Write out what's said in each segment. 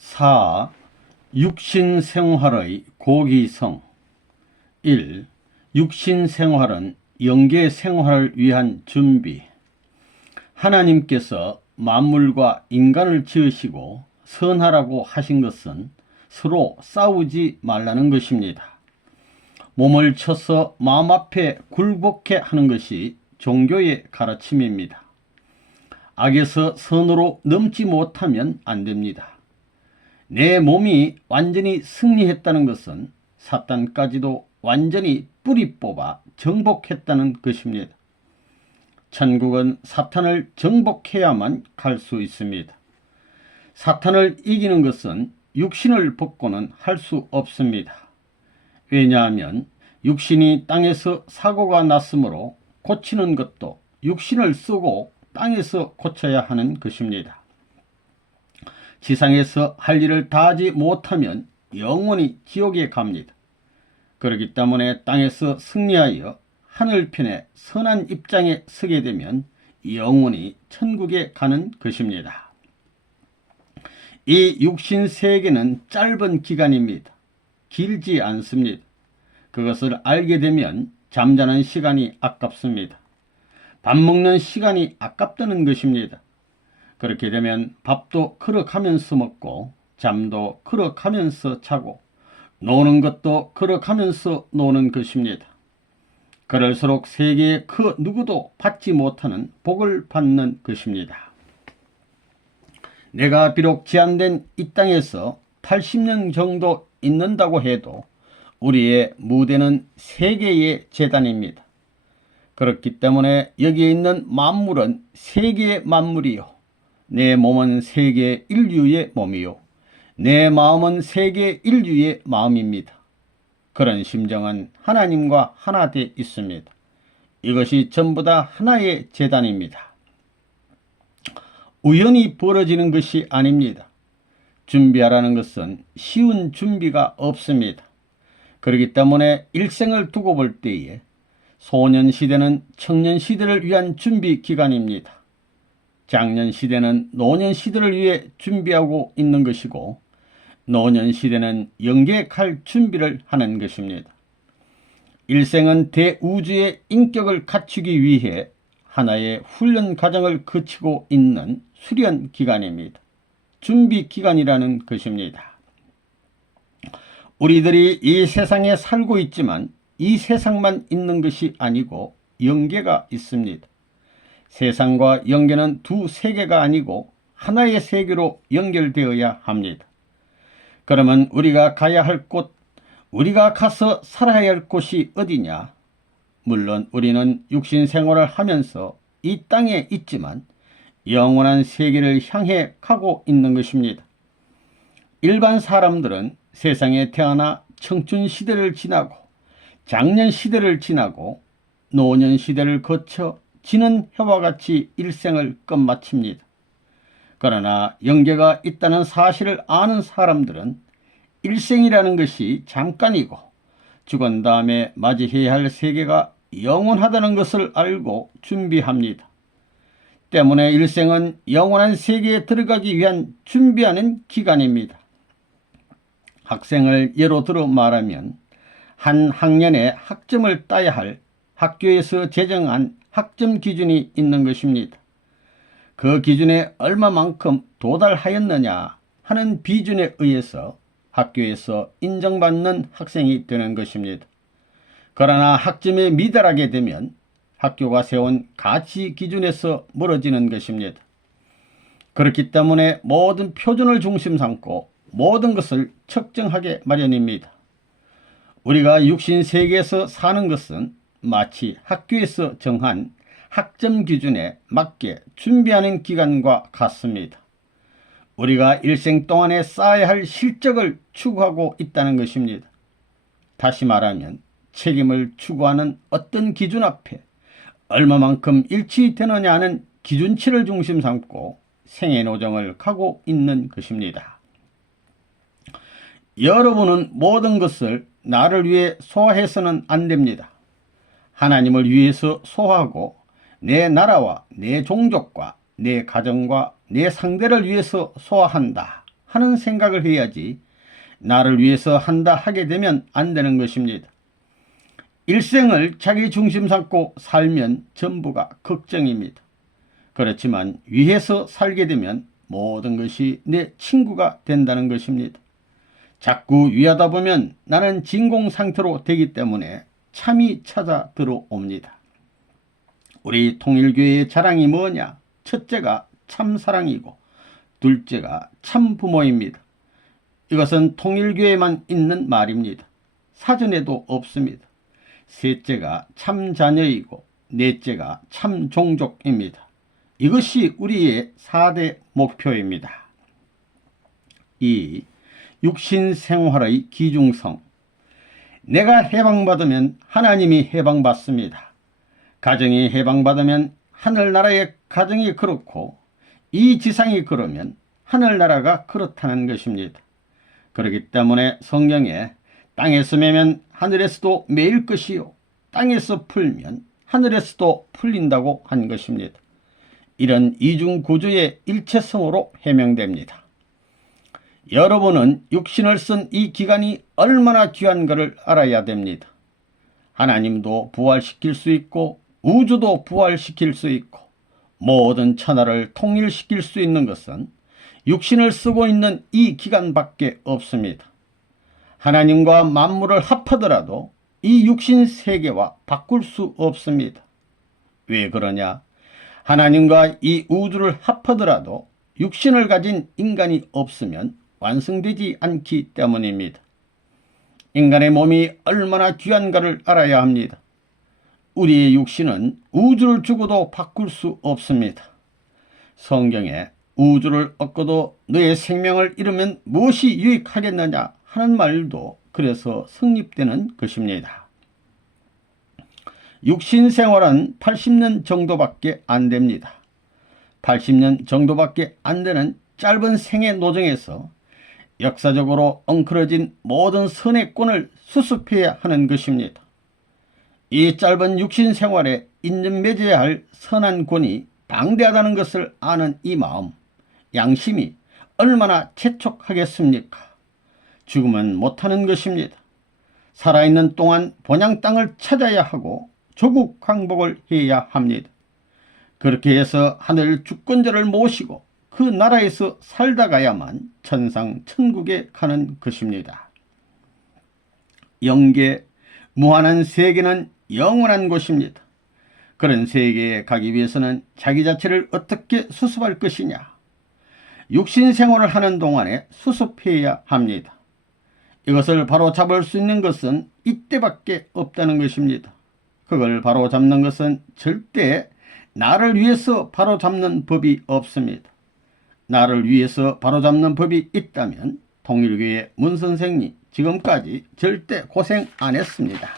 4. 육신생활의 고기성. 1. 육신생활은 영계생활을 위한 준비. 하나님께서 만물과 인간을 지으시고 선하라고 하신 것은 서로 싸우지 말라는 것입니다. 몸을 쳐서 마음 앞에 굴복해 하는 것이 종교의 가르침입니다. 악에서 선으로 넘지 못하면 안 됩니다. 내 몸이 완전히 승리했다는 것은 사탄까지도 완전히 뿌리 뽑아 정복했다는 것입니다. 천국은 사탄을 정복해야만 갈 수 있습니다. 사탄을 이기는 것은 육신을 벗고는 할 수 없습니다. 왜냐하면 육신이 땅에서 사고가 났으므로 고치는 것도 육신을 쓰고 땅에서 고쳐야 하는 것입니다. 지상에서 할 일을 다하지 못하면 영원히 지옥에 갑니다. 그렇기 때문에 땅에서 승리하여 하늘편의 선한 입장에 서게 되면 영원히 천국에 가는 것입니다. 이 육신 세계는 짧은 기간입니다. 길지 않습니다. 그것을 알게 되면 잠자는 시간이 아깝습니다. 밥 먹는 시간이 아깝다는 것입니다. 그렇게 되면 밥도 그럭하면서 먹고 잠도 그럭하면서 자고 노는 것도 그럭하면서 노는 것입니다. 그럴수록 세계의 그 누구도 받지 못하는 복을 받는 것입니다. 내가 비록 제한된 이 땅에서 80년 정도 있는다고 해도 우리의 무대는 세계의 재단입니다. 그렇기 때문에 여기에 있는 만물은 세계의 만물이요, 내 몸은 세계 인류의 몸이요, 내 마음은 세계 인류의 마음입니다. 그런 심정은 하나님과 하나 돼 있습니다. 이것이 전부 다 하나의 재단입니다. 우연히 벌어지는 것이 아닙니다. 준비하라는 것은 쉬운 준비가 없습니다. 그렇기 때문에 일생을 두고 볼 때에 소년시대는 청년시대를 위한 준비 기간입니다. 장년시대는 노년시대를 위해 준비하고 있는 것이고 노년시대는 영계에 갈 준비를 하는 것입니다. 일생은 대우주의 인격을 갖추기 위해 하나의 훈련 과정을 거치고 있는 수련 기간입니다. 준비 기간이라는 것입니다. 우리들이 이 세상에 살고 있지만 이 세상만 있는 것이 아니고 영계가 있습니다. 세상과 영계는 두 세계가 아니고 하나의 세계로 연결되어야 합니다. 그러면 우리가 가야 할 곳, 우리가 가서 살아야 할 곳이 어디냐? 물론 우리는 육신 생활을 하면서 이 땅에 있지만 영원한 세계를 향해 가고 있는 것입니다. 일반 사람들은 세상에 태어나 청춘 시대를 지나고 장년 시대를 지나고 노년 시대를 거쳐 지는 해와 같이 일생을 끝마칩니다. 그러나 영계가 있다는 사실을 아는 사람들은 일생이라는 것이 잠깐이고 죽은 다음에 맞이해야 할 세계가 영원하다는 것을 알고 준비합니다. 때문에 일생은 영원한 세계에 들어가기 위한 준비하는 기간입니다. 학생을 예로 들어 말하면 한 학년에 학점을 따야 할 학교에서 제정한 학점 기준이 있는 것입니다. 그 기준에 얼마만큼 도달하였느냐 하는 비준에 의해서 학교에서 인정받는 학생이 되는 것입니다. 그러나 학점에 미달하게 되면 학교가 세운 가치 기준에서 멀어지는 것입니다. 그렇기 때문에 모든 표준을 중심 삼고 모든 것을 측정하게 마련입니다. 우리가 육신 세계에서 사는 것은 마치 학교에서 정한 학점 기준에 맞게 준비하는 기간과 같습니다. 우리가 일생 동안에 쌓아야 할 실적을 추구하고 있다는 것입니다. 다시 말하면 책임을 추구하는 어떤 기준 앞에 얼마만큼 일치되느냐 하는 기준치를 중심 삼고 생애노정을 가고 있는 것입니다. 여러분은 모든 것을 나를 위해 소화해서는 안 됩니다. 하나님을 위해서 소화하고 내 나라와 내 종족과 내 가정과 내 상대를 위해서 소화한다 하는 생각을 해야지 나를 위해서 한다 하게 되면 안 되는 것입니다. 일생을 자기 중심 삼고 살면 전부가 걱정입니다. 그렇지만 위해서 살게 되면 모든 것이 내 친구가 된다는 것입니다. 자꾸 위하다 보면 나는 진공 상태로 되기 때문에 참이 찾아 들어옵니다. 우리 통일교회의 자랑이 뭐냐? 첫째가 참사랑이고 둘째가 참부모입니다. 이것은 통일교회만 있는 말입니다. 사전에도 없습니다. 셋째가 참자녀이고 넷째가 참종족입니다. 이것이 우리의 4대 목표입니다. 2. 육신생활의 기중성. 내가 해방받으면 하나님이 해방받습니다. 가정이 해방받으면 하늘나라의 가정이 그렇고 이 지상이 그러면 하늘나라가 그렇다는 것입니다. 그렇기 때문에 성경에 땅에서 매면 하늘에서도 매일 것이요 땅에서 풀면 하늘에서도 풀린다고 한 것입니다. 이런 이중구조의 일체성으로 해명됩니다. 여러분은 육신을 쓴 이 기간이 얼마나 귀한가를 알아야 됩니다. 하나님도 부활시킬 수 있고 우주도 부활시킬 수 있고 모든 천하를 통일시킬 수 있는 것은 육신을 쓰고 있는 이 기간밖에 없습니다. 하나님과 만물을 합하더라도 이 육신 세계와 바꿀 수 없습니다. 왜 그러냐? 하나님과 이 우주를 합하더라도 육신을 가진 인간이 없으면 완성되지 않기 때문입니다. 인간의 몸이 얼마나 귀한가를 알아야 합니다. 우리의 육신은 우주를 주고도 바꿀 수 없습니다. 성경에 우주를 얻고도 너의 생명을 잃으면 무엇이 유익하겠느냐 하는 말도 그래서 성립되는 것입니다. 육신 생활은 80년 정도밖에 안 됩니다. 80년 정도밖에 안 되는 짧은 생의 노정에서 역사적으로 엉클어진 모든 선의 꾼을 수습해야 하는 것입니다. 이 짧은 육신 생활에 인정맺어야 할 선한 권이 방대하다는 것을 아는 이 마음, 양심이 얼마나 재촉하겠습니까? 죽으면 못하는 것입니다. 살아있는 동안 본향 땅을 찾아야 하고 조국 항복을 해야 합니다. 그렇게 해서 하늘 주권자를 모시고 그 나라에서 살다 가야만 천상 천국에 가는 것입니다. 영계, 무한한 세계는 영원한 곳입니다. 그런 세계에 가기 위해서는 자기 자체를 어떻게 수습할 것이냐? 육신 생활을 하는 동안에 수습해야 합니다. 이것을 바로 잡을 수 있는 것은 이때밖에 없다는 것입니다. 그걸 바로 잡는 것은 절대 나를 위해서 바로 잡는 법이 없습니다. 나를 위해서 바로 잡는 법이 있다면 통일교회 문선생이 지금까지 절대 고생 안 했습니다.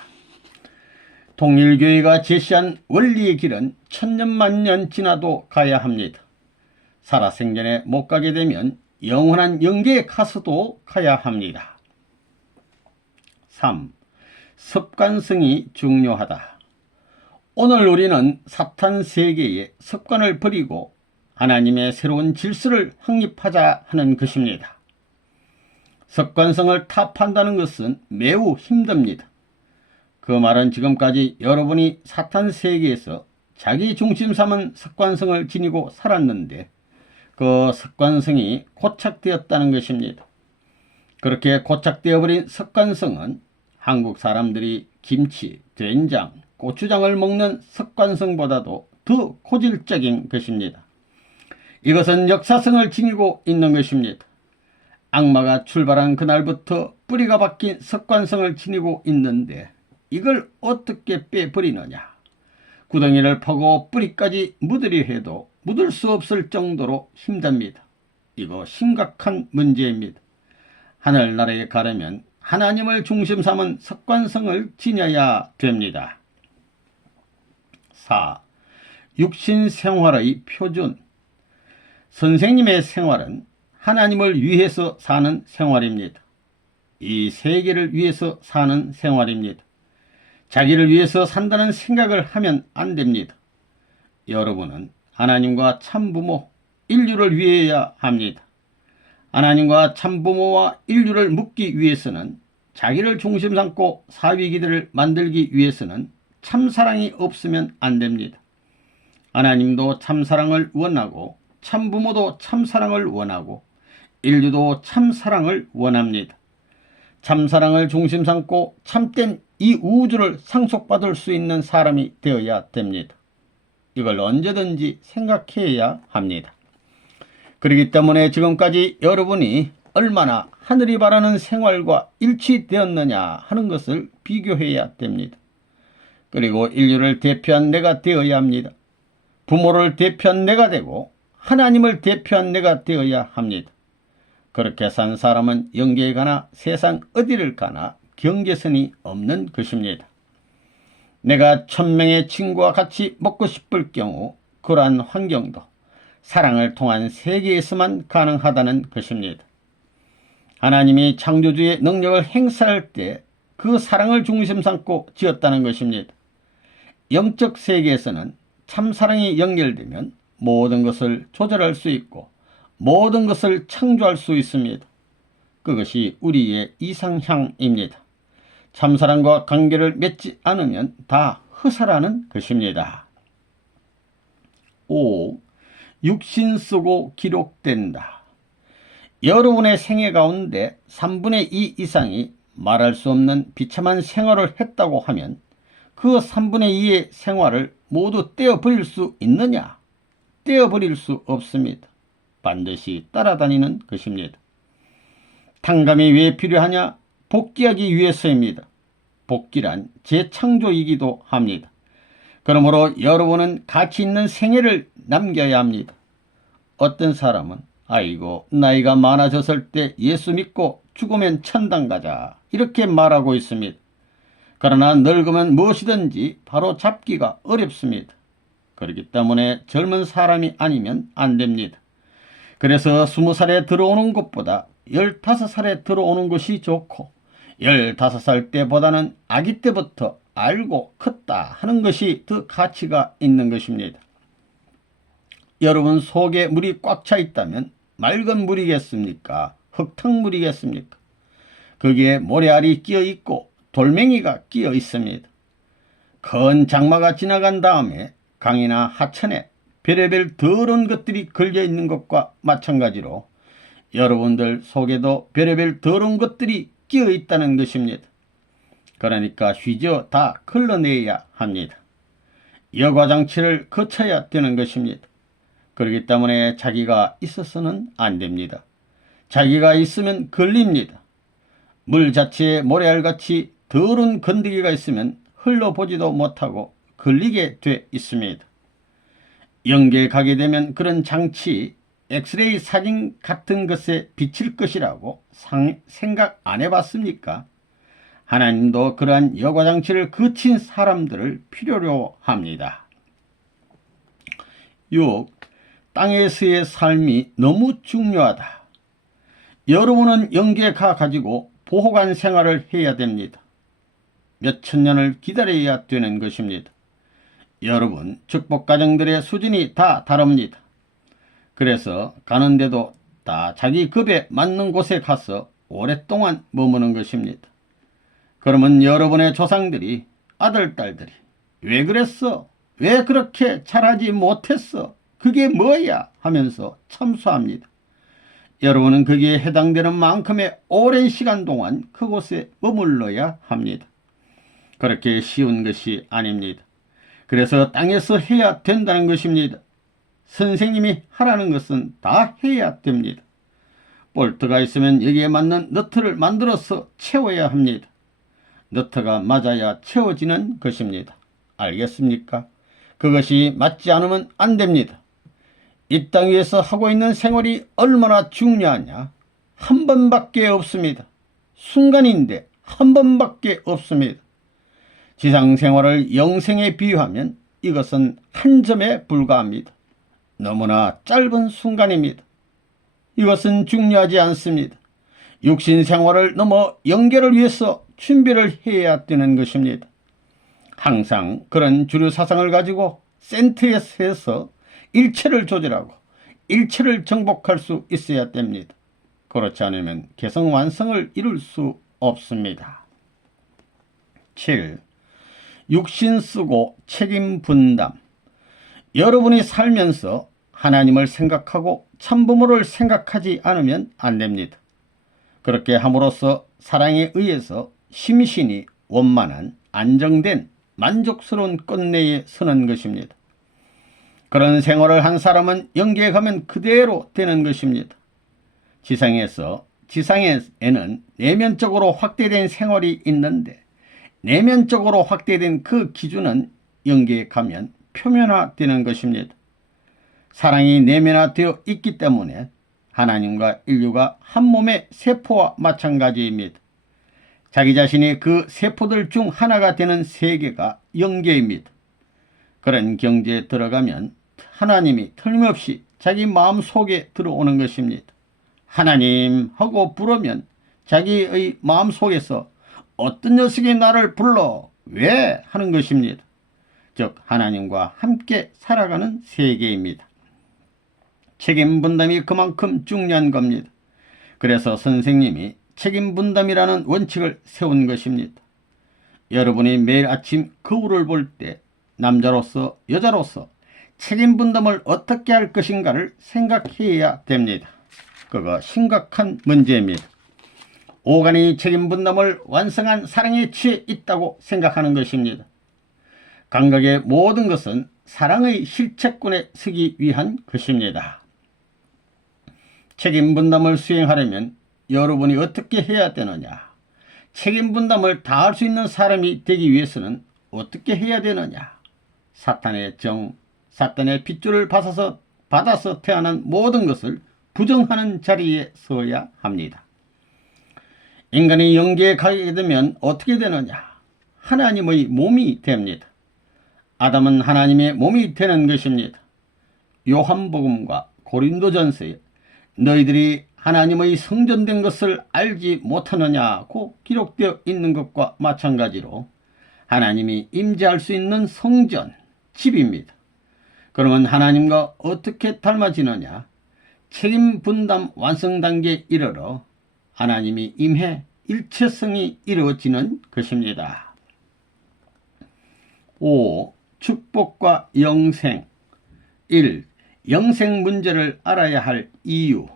통일교회가 제시한 원리의 길은 천년만년 지나도 가야 합니다. 살아생전에 못 가게 되면 영원한 영계에 가서도 가야 합니다. 3. 습관성이 중요하다. 오늘 우리는 사탄 세계의 습관을 버리고 하나님의 새로운 질서를 확립하자 하는 것입니다. 습관성을 타파한다는 것은 매우 힘듭니다. 그 말은 지금까지 여러분이 사탄 세계에서 자기 중심 삼은 습관성을 지니고 살았는데 그 습관성이 고착되었다는 것입니다. 그렇게 고착되어 버린 습관성은 한국 사람들이 김치, 된장, 고추장을 먹는 습관성보다도 더 고질적인 것입니다. 이것은 역사성을 지니고 있는 것입니다. 악마가 출발한 그날부터 뿌리가 박힌 습관성을 지니고 있는데 이걸 어떻게 빼버리느냐? 구덩이를 파고 뿌리까지 묻으려 해도 묻을 수 없을 정도로 힘듭니다. 이거 심각한 문제입니다. 하늘나라에 가려면 하나님을 중심 삼은 습관성을 지녀야 됩니다. 4. 육신생활의 표준. 선생님의 생활은 하나님을 위해서 사는 생활입니다. 이 세계를 위해서 사는 생활입니다. 자기를 위해서 산다는 생각을 하면 안 됩니다. 여러분은 하나님과 참부모, 인류를 위해야 합니다. 하나님과 참부모와 인류를 묶기 위해서는, 자기를 중심 삼고 사위기들을 만들기 위해서는 참사랑이 없으면 안 됩니다. 하나님도 참사랑을 원하고 참부모도 참사랑을 원하고 인류도 참사랑을 원합니다. 참사랑을 중심 삼고 참된 이 우주를 상속받을 수 있는 사람이 되어야 됩니다. 이걸 언제든지 생각해야 합니다. 그렇기 때문에 지금까지 여러분이 얼마나 하늘이 바라는 생활과 일치되었느냐 하는 것을 비교해야 됩니다. 그리고 인류를 대표한 내가 되어야 합니다. 부모를 대표한 내가 되고 하나님을 대표한 내가 되어야 합니다. 그렇게 산 사람은 영계에 가나 세상 어디를 가나 경계선이 없는 것입니다. 내가 1000명의 친구와 같이 먹고 싶을 경우 그러한 환경도 사랑을 통한 세계에서만 가능하다는 것입니다. 하나님이 창조주의 능력을 행사할 때 그 사랑을 중심 삼고 지었다는 것입니다. 영적 세계에서는 참사랑이 연결되면 모든 것을 조절할 수 있고 모든 것을 창조할 수 있습니다. 그것이 우리의 이상향입니다. 참사랑과 관계를 맺지 않으면 다 허사라는 것입니다. 5. 육신 쓰고 기록된다. 여러분의 생애 가운데 3분의 2 이상이 말할 수 없는 비참한 생활을 했다고 하면 그 3분의 2의 생활을 모두 떼어버릴 수 있느냐? 떼어버릴 수 없습니다. 반드시 따라다니는 것입니다. 탕감이 왜 필요하냐? 복귀하기 위해서입니다. 복귀란 재창조이기도 합니다. 그러므로 여러분은 가치 있는 생애를 남겨야 합니다. 어떤 사람은 아이고 나이가 많아졌을 때 예수 믿고 죽으면 천당 가자 이렇게 말하고 있습니다. 그러나 늙으면 무엇이든지 바로 잡기가 어렵습니다. 그렇기 때문에 젊은 사람이 아니면 안 됩니다. 그래서 20살에 들어오는 것보다 15살에 들어오는 것이 좋고 15살 때보다는 아기 때부터 알고 컸다 하는 것이 더 가치가 있는 것입니다. 여러분 속에 물이 꽉 차 있다면 맑은 물이겠습니까? 흙탕물이겠습니까? 거기에 모래알이 끼어 있고 돌멩이가 끼어 있습니다. 큰 장마가 지나간 다음에 강이나 하천에 별의별 더러운 것들이 걸려 있는 것과 마찬가지로 여러분들 속에도 별의별 더러운 것들이 끼어 있다는 것입니다. 그러니까 휘저 다 걸러내야 합니다. 여과장치를 거쳐야 되는 것입니다. 그렇기 때문에 자기가 있어서는 안 됩니다. 자기가 있으면 걸립니다. 물 자체에 모래알같이 더러운 건더기가 있으면 흘러보지도 못하고 걸리게 돼 있습니다. 영계에 가게 되면 그런 장치, 엑스레이 사진 같은 것에 비칠 것이라고 생각 안 해봤습니까? 하나님도 그러한 여과장치를 거친 사람들을 필요로 합니다. 6. 땅에서의 삶이 너무 중요하다. 여러분은 영계에 가가지고 보호관 생활을 해야 됩니다. 몇천 년을 기다려야 되는 것입니다. 여러분 축복가정들의 수준이 다 다릅니다. 그래서 가는데도 다 자기 급에 맞는 곳에 가서 오랫동안 머무는 것입니다. 그러면 여러분의 조상들이 아들, 딸들이 왜 그랬어? 왜 그렇게 잘하지 못했어? 그게 뭐야? 하면서 참수합니다. 여러분은 거기에 해당되는 만큼의 오랜 시간 동안 그곳에 머물러야 합니다. 그렇게 쉬운 것이 아닙니다. 그래서 땅에서 해야 된다는 것입니다. 선생님이 하라는 것은 다 해야 됩니다. 볼트가 있으면 여기에 맞는 너트를 만들어서 채워야 합니다. 너트가 맞아야 채워지는 것입니다. 알겠습니까? 그것이 맞지 않으면 안 됩니다. 이 땅 위에서 하고 있는 생활이 얼마나 중요하냐? 한 번밖에 없습니다. 순간인데 한 번밖에 없습니다. 지상생활을 영생에 비유하면 이것은 한 점에 불과합니다. 너무나 짧은 순간입니다. 이것은 중요하지 않습니다. 육신생활을 넘어 영계를 위해서 준비를 해야 되는 것입니다. 항상 그런 주류사상을 가지고 센터에 서서 일체를 조절하고 일체를 정복할 수 있어야 됩니다. 그렇지 않으면 개성 완성을 이룰 수 없습니다. 7. 육신 쓰고 책임 분담. 여러분이 살면서 하나님을 생각하고 참부모를 생각하지 않으면 안 됩니다. 그렇게 함으로써 사랑에 의해서 심신이 원만한 안정된 만족스러운 끝내에 서는 것입니다. 그런 생활을 한 사람은 영계에 가면 그대로 되는 것입니다. 지상에는 내면적으로 확대된 생활이 있는데 내면적으로 확대된 그 기준은 영계에 가면 표면화되는 것입니다. 사랑이 내면화되어 있기 때문에 하나님과 인류가 한 몸의 세포와 마찬가지입니다. 자기 자신이 그 세포들 중 하나가 되는 세계가 영계입니다. 그런 경지에 들어가면 하나님이 틀림없이 자기 마음속에 들어오는 것입니다. 하나님 하고 부르면 자기의 마음속에서 어떤 녀석이 나를 불러 왜 하는 것입니다. 즉 하나님과 함께 살아가는 세계입니다. 책임 분담이 그만큼 중요한 겁니다. 그래서 선생님이 책임 분담이라는 원칙을 세운 것입니다. 여러분이 매일 아침 거울을 볼 때 남자로서 여자로서 책임 분담을 어떻게 할 것인가를 생각해야 됩니다. 그거 심각한 문제입니다. 오간이 책임 분담을 완성한 사랑에 취해 있다고 생각하는 것입니다. 감각의 모든 것은 사랑의 실체권에 서기 위한 것입니다. 책임 분담을 수행하려면 여러분이 어떻게 해야 되느냐? 책임 분담을 다할 수 있는 사람이 되기 위해서는 어떻게 해야 되느냐? 사탄의 핏줄을 받아서 태어난 모든 것을 부정하는 자리에 서야 합니다. 인간이 영계에 가게 되면 어떻게 되느냐? 하나님의 몸이 됩니다. 아담은 하나님의 몸이 되는 것입니다. 요한복음과 고린도전서에 너희들이 하나님의 성전된 것을 알지 못하느냐고 기록되어 있는 것과 마찬가지로 하나님이 임재할 수 있는 성전, 집입니다. 그러면 하나님과 어떻게 닮아지느냐? 책임 분담 완성 단계에 이르러 하나님이 임해 일체성이 이루어지는 것입니다. 5. 축복과 영생. 1. 영생 문제를 알아야 할 이유.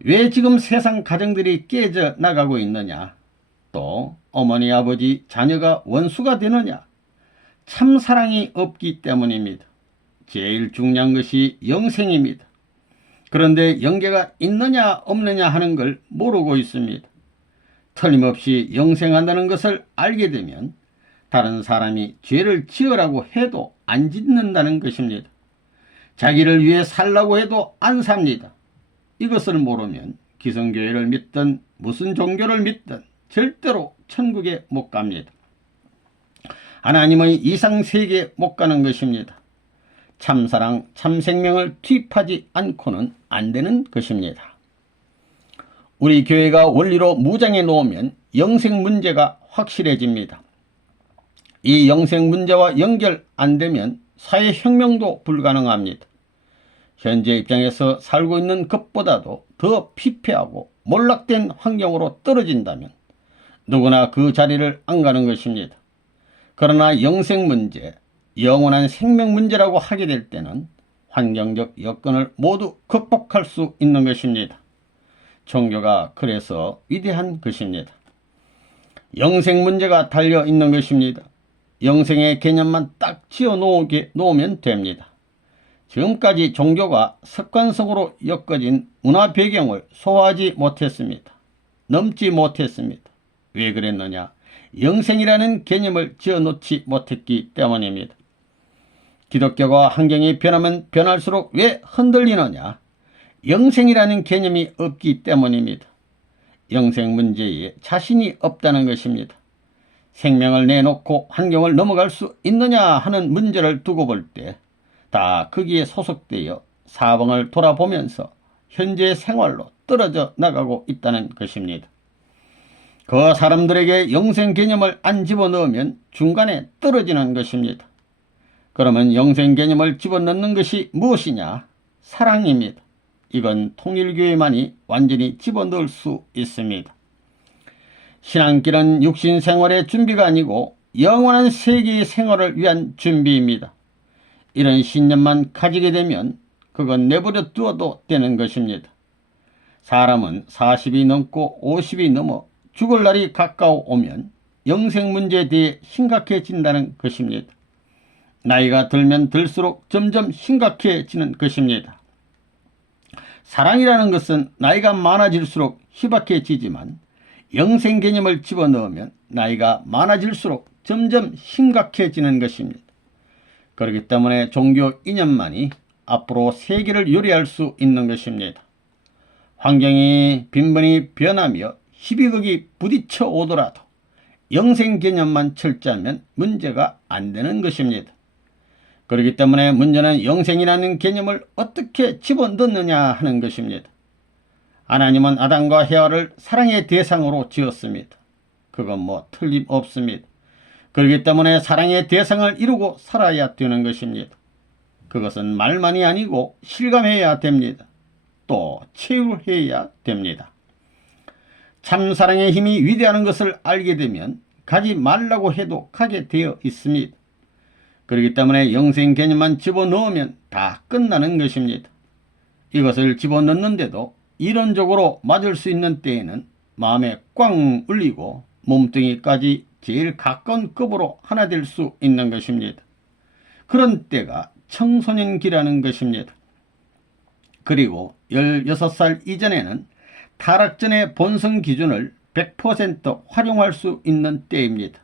왜 지금 세상 가정들이 깨져 나가고 있느냐? 또 어머니 아버지 자녀가 원수가 되느냐? 참 사랑이 없기 때문입니다. 제일 중요한 것이 영생입니다. 그런데 영계가 있느냐 없느냐 하는 걸 모르고 있습니다. 틀림없이 영생한다는 것을 알게 되면 다른 사람이 죄를 지으라고 해도 안 짓는다는 것입니다. 자기를 위해 살라고 해도 안 삽니다. 이것을 모르면 기성교회를 믿든 무슨 종교를 믿든 절대로 천국에 못 갑니다. 하나님의 이상세계에 못 가는 것입니다. 참사랑, 참생명을 투입하지 않고는 안 되는 것입니다. 우리 교회가 원리로 무장해 놓으면 영생 문제가 확실해집니다. 이 영생 문제와 연결 안 되면 사회혁명도 불가능합니다. 현재 입장에서 살고 있는 것보다도 더 피폐하고 몰락된 환경으로 떨어진다면 누구나 그 자리를 안 가는 것입니다. 그러나 영생 문제, 영원한 생명 문제라고 하게 될 때는 환경적 여건을 모두 극복할 수 있는 것입니다. 종교가 그래서 위대한 것입니다. 영생 문제가 달려 있는 것입니다. 영생의 개념만 딱 지어 놓으면 됩니다. 지금까지 종교가 습관성으로 엮어진 문화 배경을 소화하지 못했습니다. 넘지 못했습니다. 왜 그랬느냐? 영생이라는 개념을 지어놓지 못했기 때문입니다. 기독교가 환경이 변하면 변할수록 왜 흔들리느냐? 영생이라는 개념이 없기 때문입니다. 영생 문제에 자신이 없다는 것입니다. 생명을 내놓고 환경을 넘어갈 수 있느냐 하는 문제를 두고 볼 때 다 거기에 소속되어 사방을 돌아보면서 현재 생활로 떨어져 나가고 있다는 것입니다. 그 사람들에게 영생 개념을 안 집어넣으면 중간에 떨어지는 것입니다. 그러면 영생 개념을 집어넣는 것이 무엇이냐? 사랑입니다. 이건 통일교회만이 완전히 집어넣을 수 있습니다. 신앙길은 육신 생활의 준비가 아니고 영원한 세계의 생활을 위한 준비입니다. 이런 신념만 가지게 되면 그건 내버려 두어도 되는 것입니다. 사람은 40이 넘고 50이 넘어 죽을 날이 가까워 오면 영생 문제에 대해 심각해진다는 것입니다. 나이가 들면 들수록 점점 심각해지는 것입니다. 사랑이라는 것은 나이가 많아질수록 희박해지지만 영생 개념을 집어넣으면 나이가 많아질수록 점점 심각해지는 것입니다. 그렇기 때문에 종교 이념만이 앞으로 세계를 요리할 수 있는 것입니다. 환경이 빈번히 변하며 희비극이 부딪혀 오더라도 영생 개념만 철저하면 문제가 안 되는 것입니다. 그렇기 때문에 문제는 영생이라는 개념을 어떻게 집어넣느냐 하는 것입니다. 하나님은 아담과 헤와를 사랑의 대상으로 지었습니다. 그건 뭐 틀림없습니다. 그렇기 때문에 사랑의 대상을 이루고 살아야 되는 것입니다. 그것은 말만이 아니고 실감해야 됩니다. 또 체휼해야 됩니다. 참 사랑의 힘이 위대한 것을 알게 되면 가지 말라고 해도 가게 되어 있습니다. 그렇기 때문에 영생 개념만 집어넣으면 다 끝나는 것입니다. 이것을 집어넣는데도 이론적으로 맞을 수 있는 때에는 마음에 꽝 울리고 몸뚱이까지 제일 가까운 급으로 하나 될 수 있는 것입니다. 그런 때가 청소년기라는 것입니다. 그리고 16살 이전에는 타락 전의 본성 기준을 100% 활용할 수 있는 때입니다.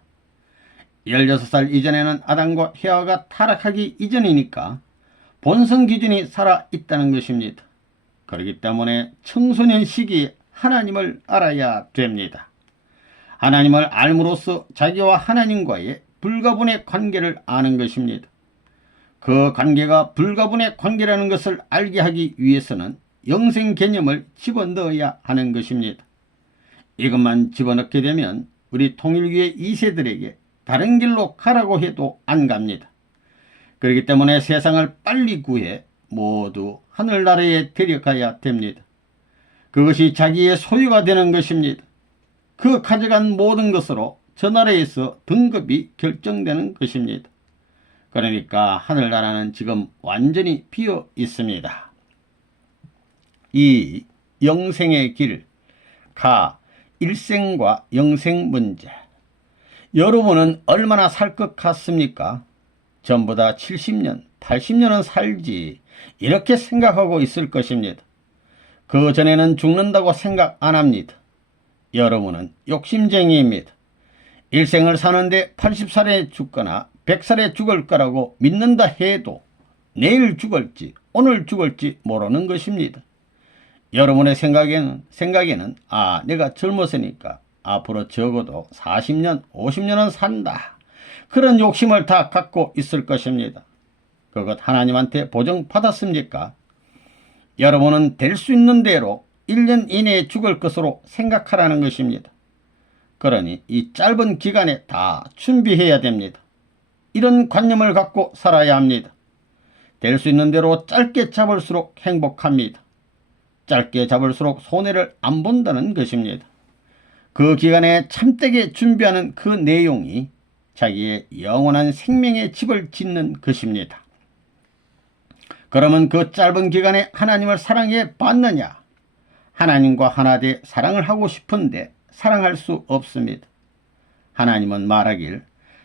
16살 이전에는 아담과 헤와가 타락하기 이전이니까 본성 기준이 살아있다는 것입니다. 그렇기 때문에 청소년 시기에 하나님을 알아야 됩니다. 하나님을 알므로써 자기와 하나님과의 불가분의 관계를 아는 것입니다. 그 관계가 불가분의 관계라는 것을 알게 하기 위해서는 영생 개념을 집어넣어야 하는 것입니다. 이것만 집어넣게 되면 우리 통일교회 2세들에게 다른 길로 가라고 해도 안 갑니다. 그렇기 때문에 세상을 빨리 구해 모두 하늘나라에 데려가야 됩니다. 그것이 자기의 소유가 되는 것입니다. 그 가져간 모든 것으로 저 나라에서 등급이 결정되는 것입니다. 그러니까 하늘나라는 지금 완전히 비어 있습니다. 이 영생의 길, 일생과 영생 문제. 여러분은 얼마나 살 것 같습니까? 전부 다 70년, 80년은 살지 이렇게 생각하고 있을 것입니다. 그 전에는 죽는다고 생각 안 합니다. 여러분은 욕심쟁이입니다. 일생을 사는데 80살에 죽거나 100살에 죽을 거라고 믿는다 해도 내일 죽을지 오늘 죽을지 모르는 것입니다. 여러분의 생각에는 내가 젊었으니까 앞으로 적어도 40년, 50년은 산다. 그런 욕심을 다 갖고 있을 것입니다. 그것 하나님한테 보증받았습니까? 여러분은 될 수 있는 대로 1년 이내에 죽을 것으로 생각하라는 것입니다. 그러니 이 짧은 기간에 다 준비해야 됩니다. 이런 관념을 갖고 살아야 합니다. 될 수 있는 대로 짧게 잡을수록 행복합니다. 짧게 잡을수록 손해를 안 본다는 것입니다. 그 기간에 참되게 준비하는 그 내용이 자기의 영원한 생명의 집을 짓는 것입니다. 그러면 그 짧은 기간에 하나님을 사랑해 봤느냐? 하나님과 하나 돼 사랑을 하고 싶은데 사랑할 수 없습니다. 하나님은 말하길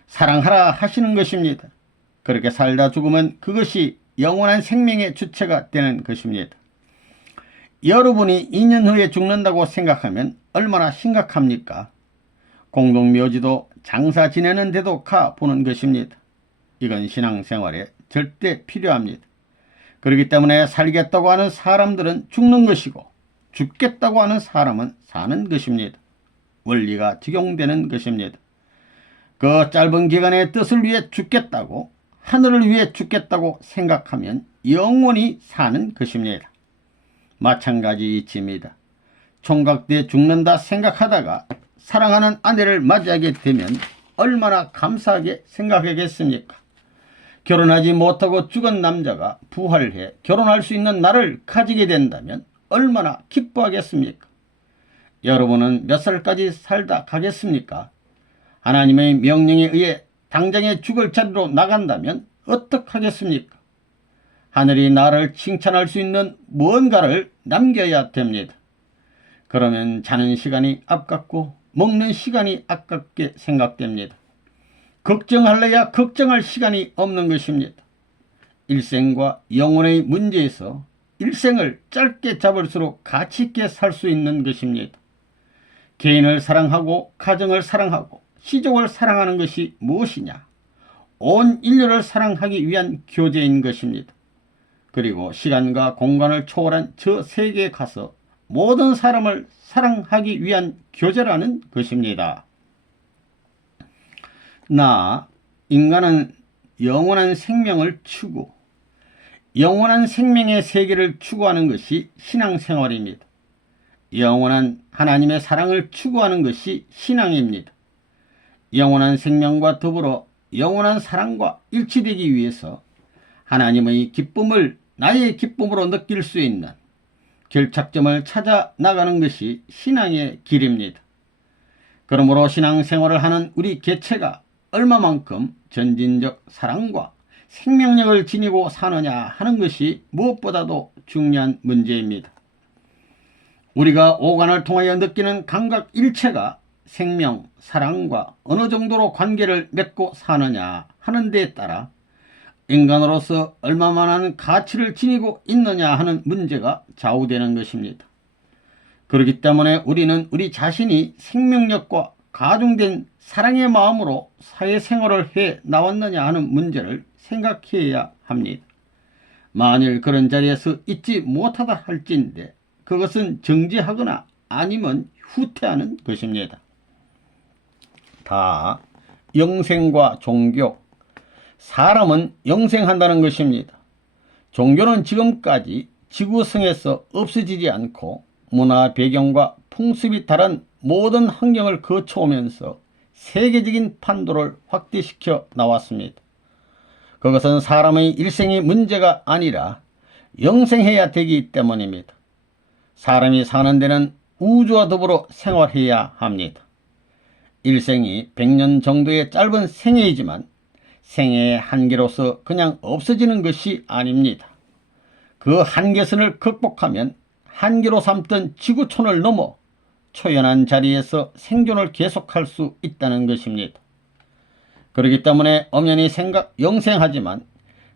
사랑하라 하시는 것입니다. 그렇게 살다 죽으면 그것이 영원한 생명의 주체가 되는 것입니다. 여러분이 2년 후에 죽는다고 생각하면 얼마나 심각합니까? 공동묘지도 장사 지내는데도 가보는 것입니다. 이건 신앙생활에 절대 필요합니다. 그렇기 때문에 살겠다고 하는 사람들은 죽는 것이고 죽겠다고 하는 사람은 사는 것입니다. 원리가 적용되는 것입니다. 그 짧은 기간의 뜻을 위해 죽겠다고, 하늘을 위해 죽겠다고 생각하면 영원히 사는 것입니다. 마찬가지 이치입니다. 총각 때 죽는다 생각하다가 사랑하는 아내를 맞이하게 되면 얼마나 감사하게 생각하겠습니까? 결혼하지 못하고 죽은 남자가 부활해 결혼할 수 있는 날을 가지게 된다면 얼마나 기뻐하겠습니까? 여러분은 몇 살까지 살다 가겠습니까? 하나님의 명령에 의해 당장에 죽을 자리로 나간다면 어떡하겠습니까? 하늘이 나를 칭찬할 수 있는 무언가를 남겨야 됩니다. 그러면 자는 시간이 아깝고 먹는 시간이 아깝게 생각됩니다. 걱정할래야 걱정할 시간이 없는 것입니다. 일생과 영혼의 문제에서 일생을 짧게 잡을수록 가치 있게 살 수 있는 것입니다. 개인을 사랑하고 가정을 사랑하고 시족을 사랑하는 것이 무엇이냐? 온 인류를 사랑하기 위한 교제인 것입니다. 그리고 시간과 공간을 초월한 저 세계에 가서 모든 사람을 사랑하기 위한 교제라는 것입니다. 인간은 영원한 생명을 추구, 영원한 생명의 세계를 추구하는 것이 신앙생활입니다. 영원한 하나님의 사랑을 추구하는 것이 신앙입니다. 영원한 생명과 더불어 영원한 사랑과 일치되기 위해서 하나님의 기쁨을 나의 기쁨으로 느낄 수 있는 결착점을 찾아 나가는 것이 신앙의 길입니다. 그러므로 신앙생활을 하는 우리 개체가 얼마만큼 전진적 사랑과 생명력을 지니고 사느냐 하는 것이 무엇보다도 중요한 문제입니다. 우리가 오간을 통하여 느끼는 감각 일체가 생명, 사랑과 어느 정도로 관계를 맺고 사느냐 하는 데에 따라 인간으로서 얼마만한 가치를 지니고 있느냐 하는 문제가 좌우되는 것입니다. 그렇기 때문에 우리는 우리 자신이 생명력과 가중된 사랑의 마음으로 사회생활을 해 나왔느냐 하는 문제를 생각해야 합니다. 만일 그런 자리에서 있지 못하다 할진데 그것은 정지하거나 아니면 후퇴하는 것입니다. 다 영생과 종교, 사람은 영생한다는 것입니다. 종교는 지금까지 지구성에서 없어지지 않고 문화 배경과 풍습이 다른 모든 환경을 거쳐오면서 세계적인 판도를 확대시켜 나왔습니다. 그것은 사람의 일생의 문제가 아니라 영생해야 되기 때문입니다. 사람이 사는 데는 우주와 더불어 생활해야 합니다. 일생이 100년 정도의 짧은 생애이지만 생애의 한계로서 그냥 없어지는 것이 아닙니다. 그 한계선을 극복하면 한계로 삼던 지구촌을 넘어 초연한 자리에서 생존을 계속할 수 있다는 것입니다. 그렇기 때문에 엄연히 영생하지만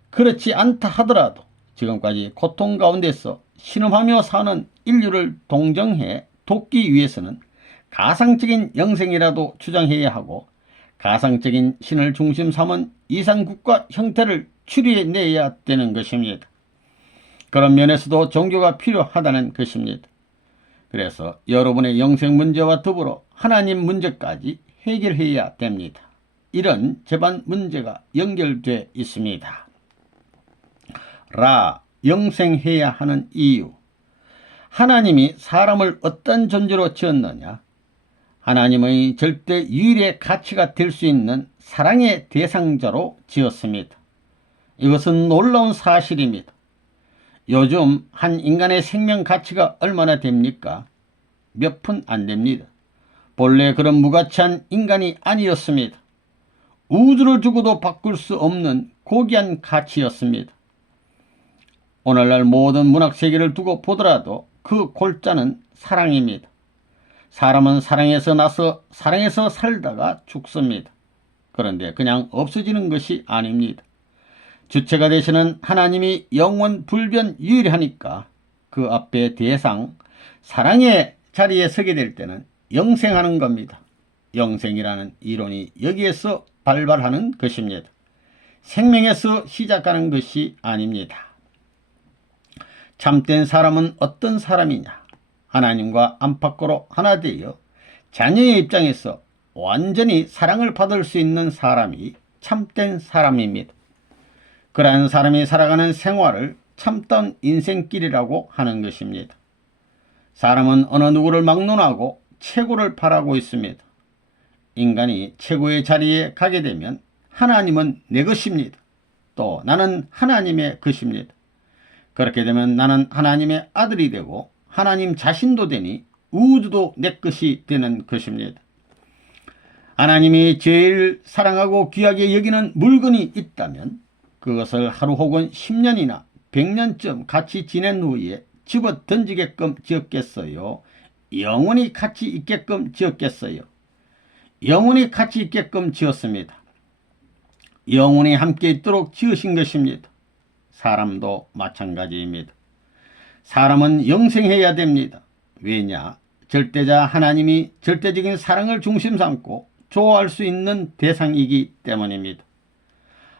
그렇지 않다 하더라도 지금까지 고통 가운데서 신음하며 사는 인류를 동정해 돕기 위해서는 가상적인 영생이라도 주장해야 하고 가상적인 신을 중심 삼은 이상국가 형태를 추리해내야 되는 것입니다. 그런 면에서도 종교가 필요하다는 것입니다. 그래서 여러분의 영생 문제와 더불어 하나님 문제까지 해결해야 됩니다. 이런 재반 문제가 연결되어 있습니다. 영생해야 하는 이유. 하나님이 사람을 어떤 존재로 지었느냐? 하나님의 절대 유일의 가치가 될 수 있는 사랑의 대상자로 지었습니다. 이것은 놀라운 사실입니다. 요즘 한 인간의 생명 가치가 얼마나 됩니까? 몇 푼 안 됩니다. 본래 그런 무가치한 인간이 아니었습니다. 우주를 주고도 바꿀 수 없는 고귀한 가치였습니다. 오늘날 모든 문학세계를 두고 보더라도 그 골자는 사랑입니다. 사람은 사랑에서 나서 사랑에서 살다가 죽습니다. 그런데 그냥 없어지는 것이 아닙니다. 주체가 되시는 하나님이 영원 불변 유일하니까 그 앞에 대상, 사랑의 자리에 서게 될 때는 영생하는 겁니다. 영생이라는 이론이 여기에서 발발하는 것입니다. 생명에서 시작하는 것이 아닙니다. 참된 사람은 어떤 사람이냐? 하나님과 안팎으로 하나 되어 자녀의 입장에서 완전히 사랑을 받을 수 있는 사람이 참된 사람입니다. 그러한 사람이 살아가는 생활을 참된 인생길이라고 하는 것입니다. 사람은 어느 누구를 막론하고 최고를 바라고 있습니다. 인간이 최고의 자리에 가게 되면 하나님은 내 것입니다. 또 나는 하나님의 것입니다. 그렇게 되면 나는 하나님의 아들이 되고 하나님 자신도 되니 우주도 내 것이 되는 것입니다. 하나님이 제일 사랑하고 귀하게 여기는 물건이 있다면 그것을 하루 혹은 10년이나 100년쯤 같이 지낸 후에 집어 던지게끔 지었겠어요? 영원히 같이 있게끔 지었겠어요? 영원히 같이 있게끔 지었습니다. 영원히 함께 있도록 지으신 것입니다. 사람도 마찬가지입니다. 사람은 영생해야 됩니다. 왜냐? 절대자 하나님이 절대적인 사랑을 중심 삼고 좋아할 수 있는 대상이기 때문입니다.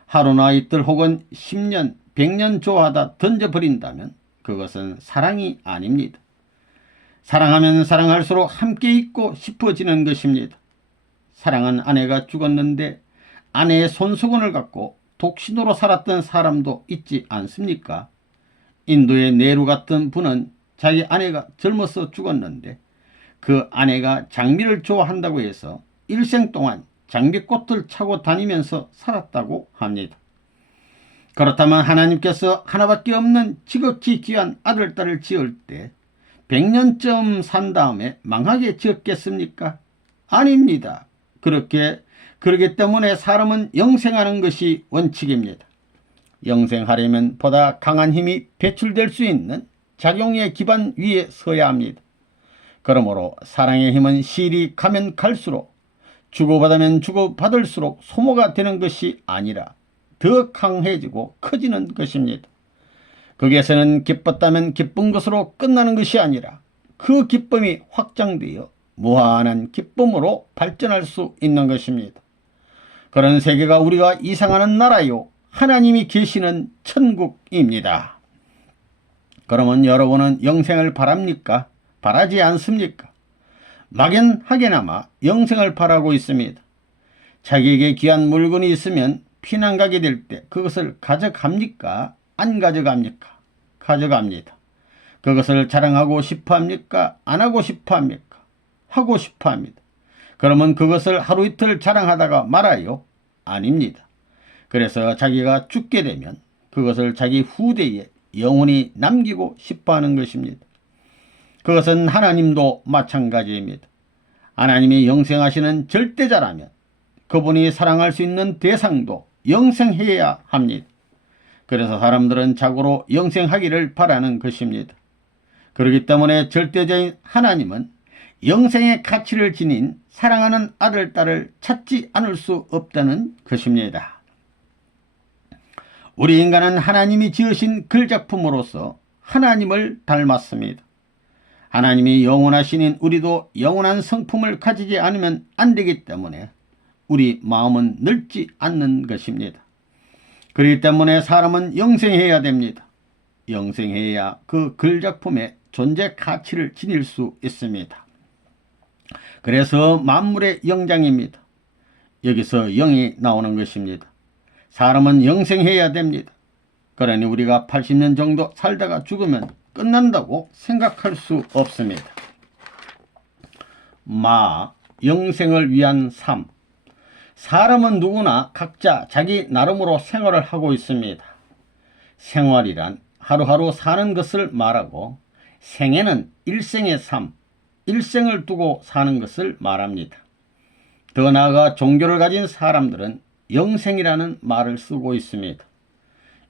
하루나 이틀 혹은 10년, 100년 좋아하다 던져버린다면 그것은 사랑이 아닙니다. 사랑하면 사랑할수록 함께 있고 싶어지는 것입니다. 사랑한 아내가 죽었는데 아내의 손수건을 갖고 독신으로 살았던 사람도 있지 않습니까? 인도의 네루 같은 분은 자기 아내가 젊어서 죽었는데 그 아내가 장미를 좋아한다고 해서 일생 동안 장미꽃을 차고 다니면서 살았다고 합니다. 그렇다면 하나님께서 하나밖에 없는 지극히 귀한 아들, 딸을 지을 때 100년쯤 산 다음에 망하게 지었겠습니까? 아닙니다. 그러기 때문에 사람은 영생하는 것이 원칙입니다. 영생하려면 보다 강한 힘이 배출될 수 있는 작용의 기반 위에 서야 합니다. 그러므로 사랑의 힘은 실이 가면 갈수록 주고받으면 주고받을수록 소모가 되는 것이 아니라 더 강해지고 커지는 것입니다. 거기에서는 기뻤다면 기쁜 것으로 끝나는 것이 아니라 그 기쁨이 확장되어 무한한 기쁨으로 발전할 수 있는 것입니다. 그런 세계가 우리가 이상하는 나라요 하나님이 계시는 천국입니다. 그러면 여러분은 영생을 바랍니까? 바라지 않습니까? 막연하게나마 영생을 바라고 있습니다. 자기에게 귀한 물건이 있으면 피난 가게 될 때 그것을 가져갑니까? 안 가져갑니까? 가져갑니다. 그것을 자랑하고 싶어 합니까? 안 하고 싶어 합니까? 하고 싶어 합니다. 그러면 그것을 하루 이틀 자랑하다가 말아요? 아닙니다. 그래서 자기가 죽게 되면 그것을 자기 후대에 영원히 남기고 싶어 하는 것입니다. 그것은 하나님도 마찬가지입니다. 하나님이 영생하시는 절대자라면 그분이 사랑할 수 있는 대상도 영생해야 합니다. 그래서 사람들은 자고로 영생하기를 바라는 것입니다. 그렇기 때문에 절대자인 하나님은 영생의 가치를 지닌 사랑하는 아들, 딸을 찾지 않을 수 없다는 것입니다. 우리 인간은 하나님이 지으신 글작품으로서 하나님을 닮았습니다. 하나님이 영원하신 우리도 영원한 성품을 가지지 않으면 안 되기 때문에 우리 마음은 늙지 않는 것입니다. 그렇기 때문에 사람은 영생해야 됩니다. 영생해야 그 글작품의 존재 가치를 지닐 수 있습니다. 그래서 만물의 영장입니다. 여기서 영이 나오는 것입니다. 사람은 영생해야 됩니다. 그러니 우리가 80년 정도 살다가 죽으면 끝난다고 생각할 수 없습니다. 영생을 위한 삶. 사람은 누구나 각자 자기 나름으로 생활을 하고 있습니다. 생활이란 하루하루 사는 것을 말하고 생애는 일생의 삶, 일생을 두고 사는 것을 말합니다. 더 나아가 종교를 가진 사람들은 영생이라는 말을 쓰고 있습니다.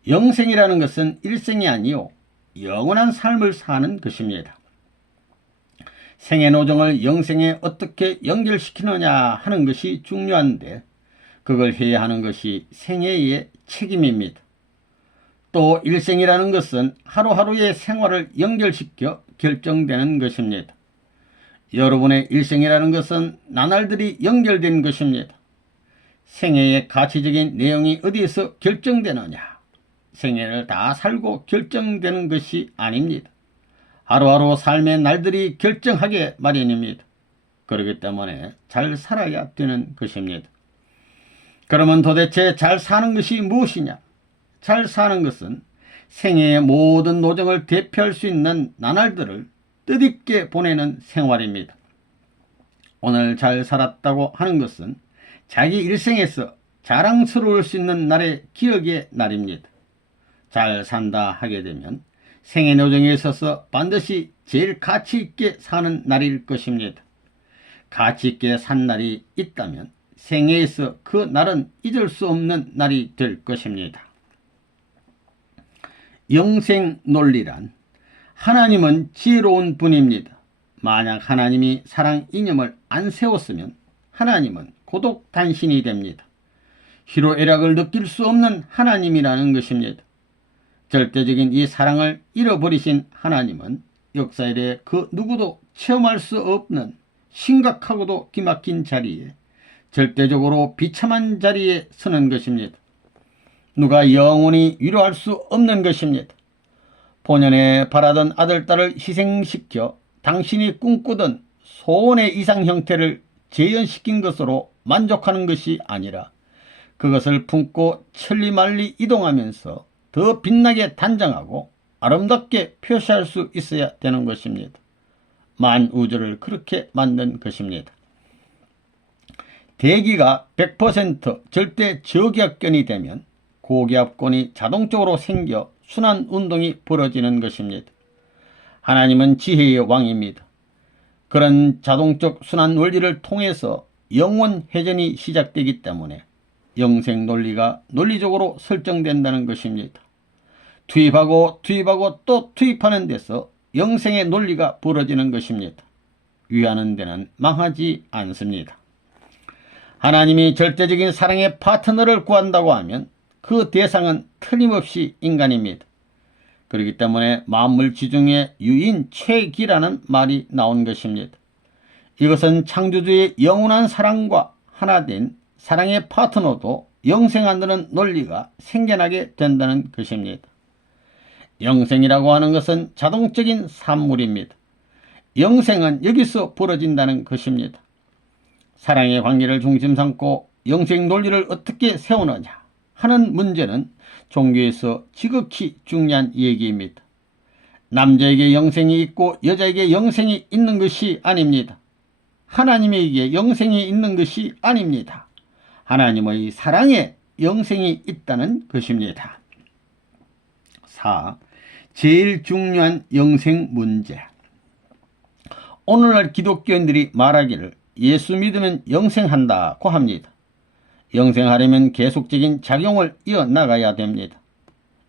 영생이라는 것은 일생이 아니요 영원한 삶을 사는 것입니다. 생의 노정을 영생에 어떻게 연결시키느냐 하는 것이 중요한데 그걸 해야 하는 것이 생애의 책임입니다. 또 일생이라는 것은 하루하루의 생활을 연결시켜 결정되는 것입니다. 여러분의 일생이라는 것은 나날들이 연결된 것입니다. 생애의 가치적인 내용이 어디에서 결정되느냐? 생애를 다 살고 결정되는 것이 아닙니다. 하루하루 삶의 날들이 결정하게 마련입니다. 그렇기 때문에 잘 살아야 되는 것입니다. 그러면 도대체 잘 사는 것이 무엇이냐? 잘 사는 것은 생애의 모든 노정을 대표할 수 있는 나날들을 뜻있게 보내는 생활입니다. 오늘 잘 살았다고 하는 것은 자기 일생에서 자랑스러울 수 있는 날의 기억의 날입니다. 잘 산다 하게 되면 생의 여정에 있어서 반드시 제일 가치 있게 사는 날일 것입니다. 가치 있게 산 날이 있다면 생애에서 그 날은 잊을 수 없는 날이 될 것입니다. 영생 논리란 하나님은 지혜로운 분입니다. 만약 하나님이 사랑 이념을 안 세웠으면 하나님은 고독 단신이 됩니다. 희로애락을 느낄 수 없는 하나님이라는 것입니다. 절대적인 이 사랑을 잃어버리신 하나님은 역사에 대해 그 누구도 체험할 수 없는 심각하고도 기막힌 자리에 절대적으로 비참한 자리에 서는 것입니다. 누가 영원히 위로할 수 없는 것입니다. 본연에 바라던 아들, 딸을 희생시켜 당신이 꿈꾸던 소원의 이상 형태를 재현시킨 것으로 만족하는 것이 아니라 그것을 품고 천리말리 이동하면서 더 빛나게 단장하고 아름답게 표시할 수 있어야 되는 것입니다. 만우주를 그렇게 만든 것입니다. 대기가 100% 절대 저기압권이 되면 고기압권이 자동적으로 생겨 순환운동이 벌어지는 것입니다. 하나님은 지혜의 왕입니다. 그런 자동적 순환 원리를 통해서 영원 회전이 시작되기 때문에 영생 논리가 논리적으로 설정된다는 것입니다. 투입하고 또 투입하는 데서 영생의 논리가 벌어지는 것입니다. 위하는 데는 망하지 않습니다. 하나님이 절대적인 사랑의 파트너를 구한다고 하면 그 대상은 틀림없이 인간입니다. 그렇기 때문에 만물 지중의 유인최기라는 말이 나온 것입니다. 이것은 창조주의 영원한 사랑과 하나된 사랑의 파트너도 영생한다는 논리가 생겨나게 된다는 것입니다. 영생이라고 하는 것은 자동적인 산물입니다. 영생은 여기서 벌어진다는 것입니다. 사랑의 관계를 중심 삼고 영생 논리를 어떻게 세우느냐 하는 문제는 종교에서 지극히 중요한 얘기입니다. 남자에게 영생이 있고 여자에게 영생이 있는 것이 아닙니다. 하나님에게 영생이 있는 것이 아닙니다. 하나님의 사랑에 영생이 있다는 것입니다. 4. 제일 중요한 영생 문제. 오늘날 기독교인들이 말하기를 예수 믿으면 영생한다고 합니다. 영생하려면 계속적인 작용을 이어나가야 됩니다.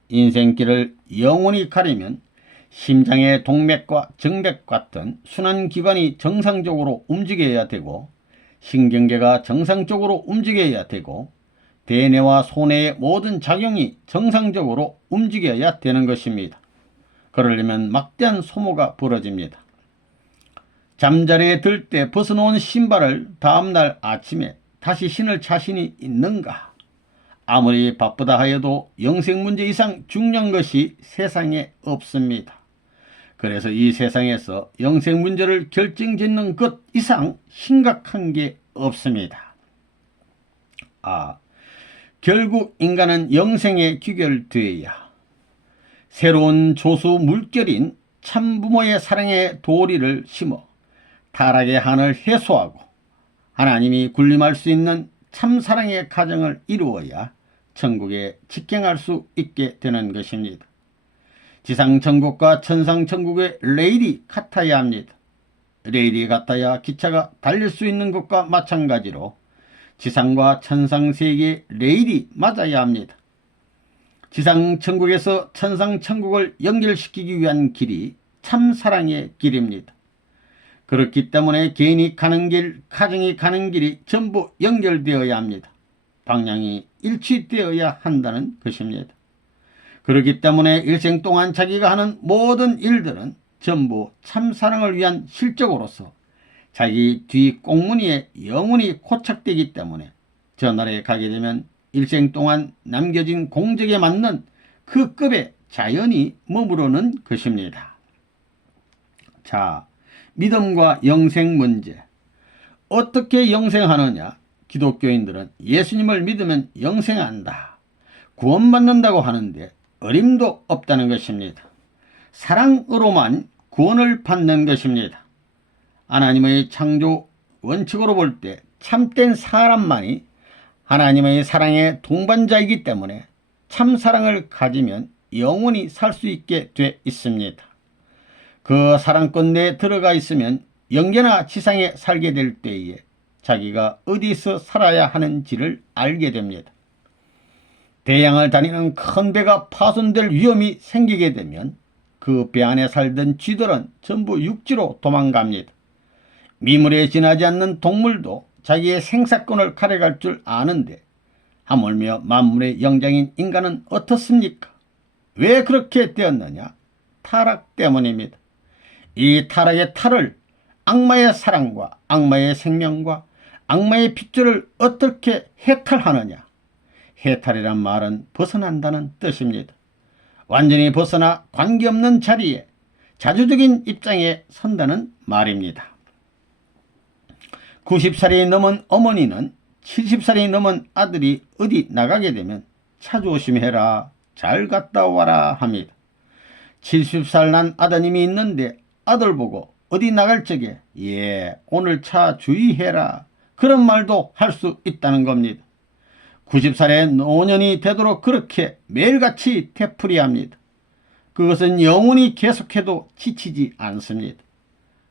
인생길을 영원히 가려면 심장의 동맥과 정맥 같은 순환기관이 정상적으로 움직여야 되고 신경계가 정상적으로 움직여야 되고 대뇌와 소뇌의 모든 작용이 정상적으로 움직여야 되는 것입니다. 그러려면 막대한 소모가 벌어집니다. 잠자리에 들 때 벗어놓은 신발을 다음날 아침에 다시 신을 자신이 있는가? 아무리 바쁘다 하여도 영생 문제 이상 중요한 것이 세상에 없습니다. 그래서 이 세상에서 영생 문제를 결정짓는 것 이상 심각한 게 없습니다. 결국 인간은 영생에 귀결되어야 새로운 조수 물결인 참부모의 사랑의 도리를 심어 타락의 한을 해소하고 하나님이 군림할 수 있는 참사랑의 가정을 이루어야 천국에 직행할 수 있게 되는 것입니다. 지상천국과 천상천국의 레일이 같아야 합니다. 레일이 같아야 기차가 달릴 수 있는 것과 마찬가지로 지상과 천상세계의 레일이 맞아야 합니다. 지상천국에서 천상천국을 연결시키기 위한 길이 참사랑의 길입니다. 그렇기 때문에 개인이 가는 길, 가정이 가는 길이 전부 연결되어야 합니다. 방향이 일치되어야 한다는 것입니다. 그렇기 때문에 일생 동안 자기가 하는 모든 일들은 전부 참사랑을 위한 실적으로서 자기 뒤 꽁무니에 영원히 고착되기 때문에 저 나라에 가게 되면 일생 동안 남겨진 공적에 맞는 그 급에 자연히 머무르는 것입니다. 자, 믿음과 영생 문제. 어떻게 영생하느냐? 기독교인들은 예수님을 믿으면 영생한다, 구원받는다고 하는데 어림도 없다는 것입니다. 사랑으로만 구원을 받는 것입니다. 하나님의 창조 원칙으로 볼 때 참된 사람만이 하나님의 사랑의 동반자이기 때문에 참 사랑을 가지면 영원히 살 수 있게 돼 있습니다. 그 사랑권 내에 들어가 있으면 영계나 지상에 살게 될 때에 자기가 어디서 살아야 하는지를 알게 됩니다. 대양을 다니는 큰 배가 파손될 위험이 생기게 되면 그 배 안에 살던 쥐들은 전부 육지로 도망갑니다. 미물에 지나지 않는 동물도 자기의 생사권을 가려갈 줄 아는데 하물며 만물의 영장인 인간은 어떻습니까? 왜 그렇게 되었느냐? 타락 때문입니다. 이 타락의 탈을 악마의 사랑과 악마의 생명과 악마의 핏줄을 어떻게 해탈하느냐? 해탈이란 말은 벗어난다는 뜻입니다. 완전히 벗어나 관계없는 자리에 자주적인 입장에 선다는 말입니다. 90살이 넘은 어머니는 70살이 넘은 아들이 어디 나가게 되면 차 조심해라, 잘 갔다 와라 합니다. 70살 난 아드님이 있는데 아들 보고 어디 나갈 적에 오늘 차 주의해라, 그런 말도 할 수 있다는 겁니다. 90살의 노년이 되도록 그렇게 매일같이 되풀이합니다. 그것은 영원히 계속해도 지치지 않습니다.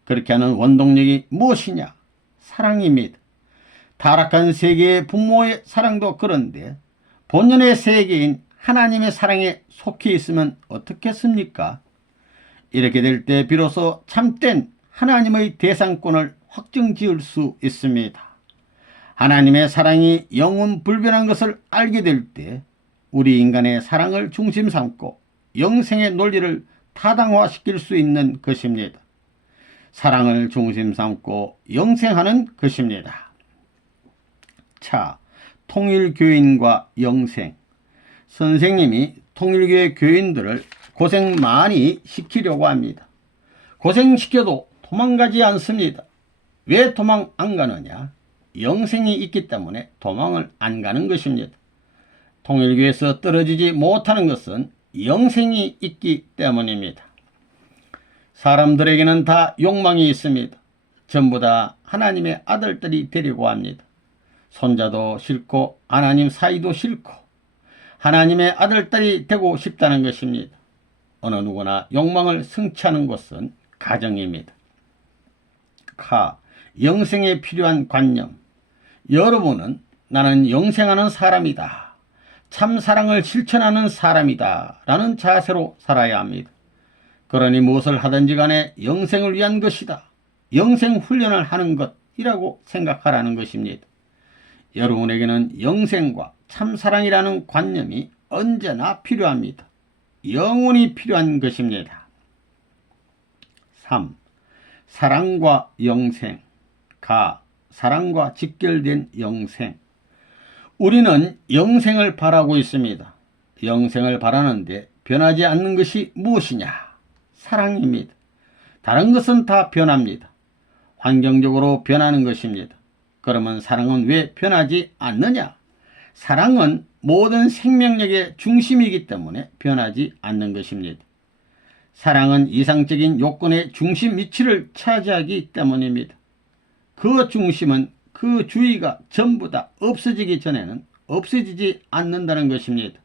그렇게 하는 원동력이 무엇이냐? 사랑입니다. 타락한 세계의 부모의 사랑도 그런데 본연의 세계인 하나님의 사랑에 속해 있으면 어떻겠습니까? 이렇게 될 때 비로소 참된 하나님의 대상권을 확정지을 수 있습니다. 하나님의 사랑이 영원 불변한 것을 알게 될 때 우리 인간의 사랑을 중심 삼고 영생의 논리를 타당화시킬 수 있는 것입니다. 사랑을 중심 삼고 영생하는 것입니다. 자, 통일교인과 영생. 선생님이 통일교회 교인들을 고생 많이 시키려고 합니다. 고생시켜도 도망가지 않습니다. 왜 도망 안 가느냐? 영생이 있기 때문에 도망을 안 가는 것입니다. 통일교에서 떨어지지 못하는 것은 영생이 있기 때문입니다. 사람들에게는 다 욕망이 있습니다. 전부 다 하나님의 아들들이 되려고 합니다. 손자도 싫고 하나님 사이도 싫고 하나님의 아들딸이 되고 싶다는 것입니다. 어느 누구나 욕망을 성취하는 곳은 가정입니다. 영생에 필요한 관념. 여러분은 나는 영생하는 사람이다, 참 사랑을 실천하는 사람이다 라는 자세로 살아야 합니다. 그러니 무엇을 하든지 간에 영생을 위한 것이다, 영생 훈련을 하는 것이라고 생각하라는 것입니다. 여러분에게는 영생과 참사랑이라는 관념이 언제나 필요합니다. 영원히 필요한 것입니다. 3. 사랑과 영생. 사랑과 직결된 영생. 우리는 영생을 바라고 있습니다. 영생을 바라는데 변하지 않는 것이 무엇이냐? 사랑입니다. 다른 것은 다 변합니다. 환경적으로 변하는 것입니다. 그러면 사랑은 왜 변하지 않느냐? 사랑은 모든 생명력의 중심이기 때문에 변하지 않는 것입니다. 사랑은 이상적인 요건의 중심 위치를 차지하기 때문입니다. 그 중심은 그 주의가 전부 다 없어지기 전에는 없어지지 않는다는 것입니다.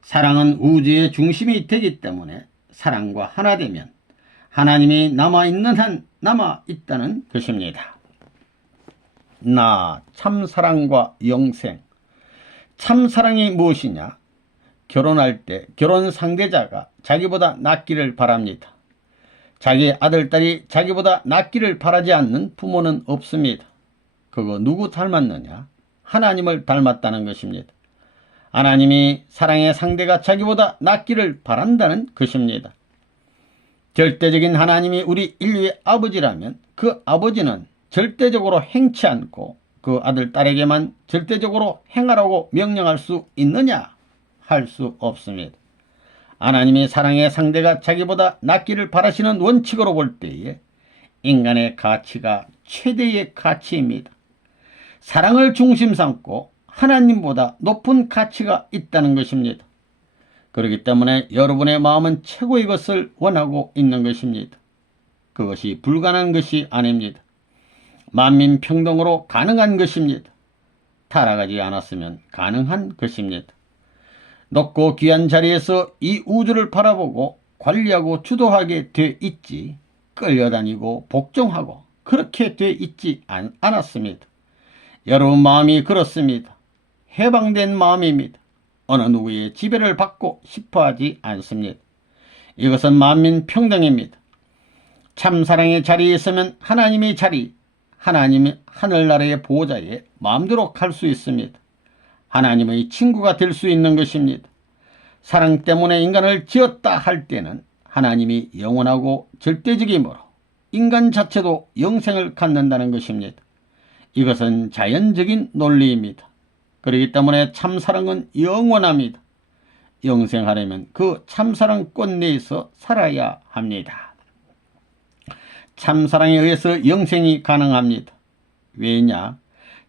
사랑은 우주의 중심이 되기 때문에 사랑과 하나 되면 하나님이 남아있는 한 남아있다는 것입니다. 참사랑과 영생. 참사랑이 무엇이냐? 결혼할 때 결혼 상대자가 자기보다 낫기를 바랍니다. 자기 아들딸이 자기보다 낫기를 바라지 않는 부모는 없습니다. 그거 누구 닮았느냐? 하나님을 닮았다는 것입니다. 하나님이 사랑의 상대가 자기보다 낫기를 바란다는 것입니다. 절대적인 하나님이 우리 인류의 아버지라면 그 아버지는 절대적으로 행치 않고 그 아들, 딸에게만 절대적으로 행하라고 명령할 수 있느냐? 할 수 없습니다. 하나님이 사랑의 상대가 자기보다 낫기를 바라시는 원칙으로 볼 때에 인간의 가치가 최대의 가치입니다. 사랑을 중심 삼고 하나님보다 높은 가치가 있다는 것입니다. 그렇기 때문에 여러분의 마음은 최고의 것을 원하고 있는 것입니다. 그것이 불가능한 것이 아닙니다. 만민평등으로 가능한 것입니다. 타락하지 않았으면 가능한 것입니다. 높고 귀한 자리에서 이 우주를 바라보고 관리하고 주도하게 돼 있지 끌려다니고 복종하고 그렇게 돼 있지 않았습니다. 여러분 마음이 그렇습니다. 해방된 마음입니다. 어느 누구의 지배를 받고 싶어하지 않습니다. 이것은 만민 평등입니다. 참사랑의 자리에 있으면 하나님의 자리, 하나님의 하늘나라의 보호자에 마음대로 갈 수 있습니다. 하나님의 친구가 될 수 있는 것입니다. 사랑 때문에 인간을 지었다 할 때는 하나님이 영원하고 절대적이므로 인간 자체도 영생을 갖는다는 것입니다. 이것은 자연적인 논리입니다. 그렇기 때문에 참사랑은 영원합니다. 영생하려면 그 참사랑 꽃 내에서 살아야 합니다. 참사랑에 의해서 영생이 가능합니다. 왜냐?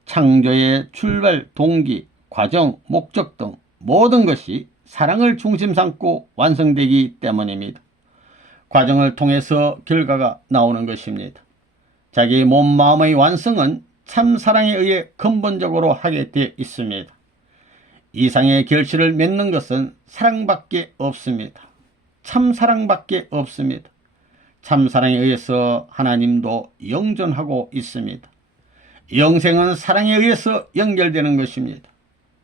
창조의 출발, 동기, 과정, 목적 등 모든 것이 사랑을 중심 삼고 완성되기 때문입니다. 과정을 통해서 결과가 나오는 것입니다. 자기 몸, 마음의 완성은 참사랑에 의해 근본적으로 하게 되어 있습니다. 이상의 결실을 맺는 것은 사랑밖에 없습니다. 참사랑밖에 없습니다. 참사랑에 의해서 하나님도 영존하고 있습니다. 영생은 사랑에 의해서 연결되는 것입니다.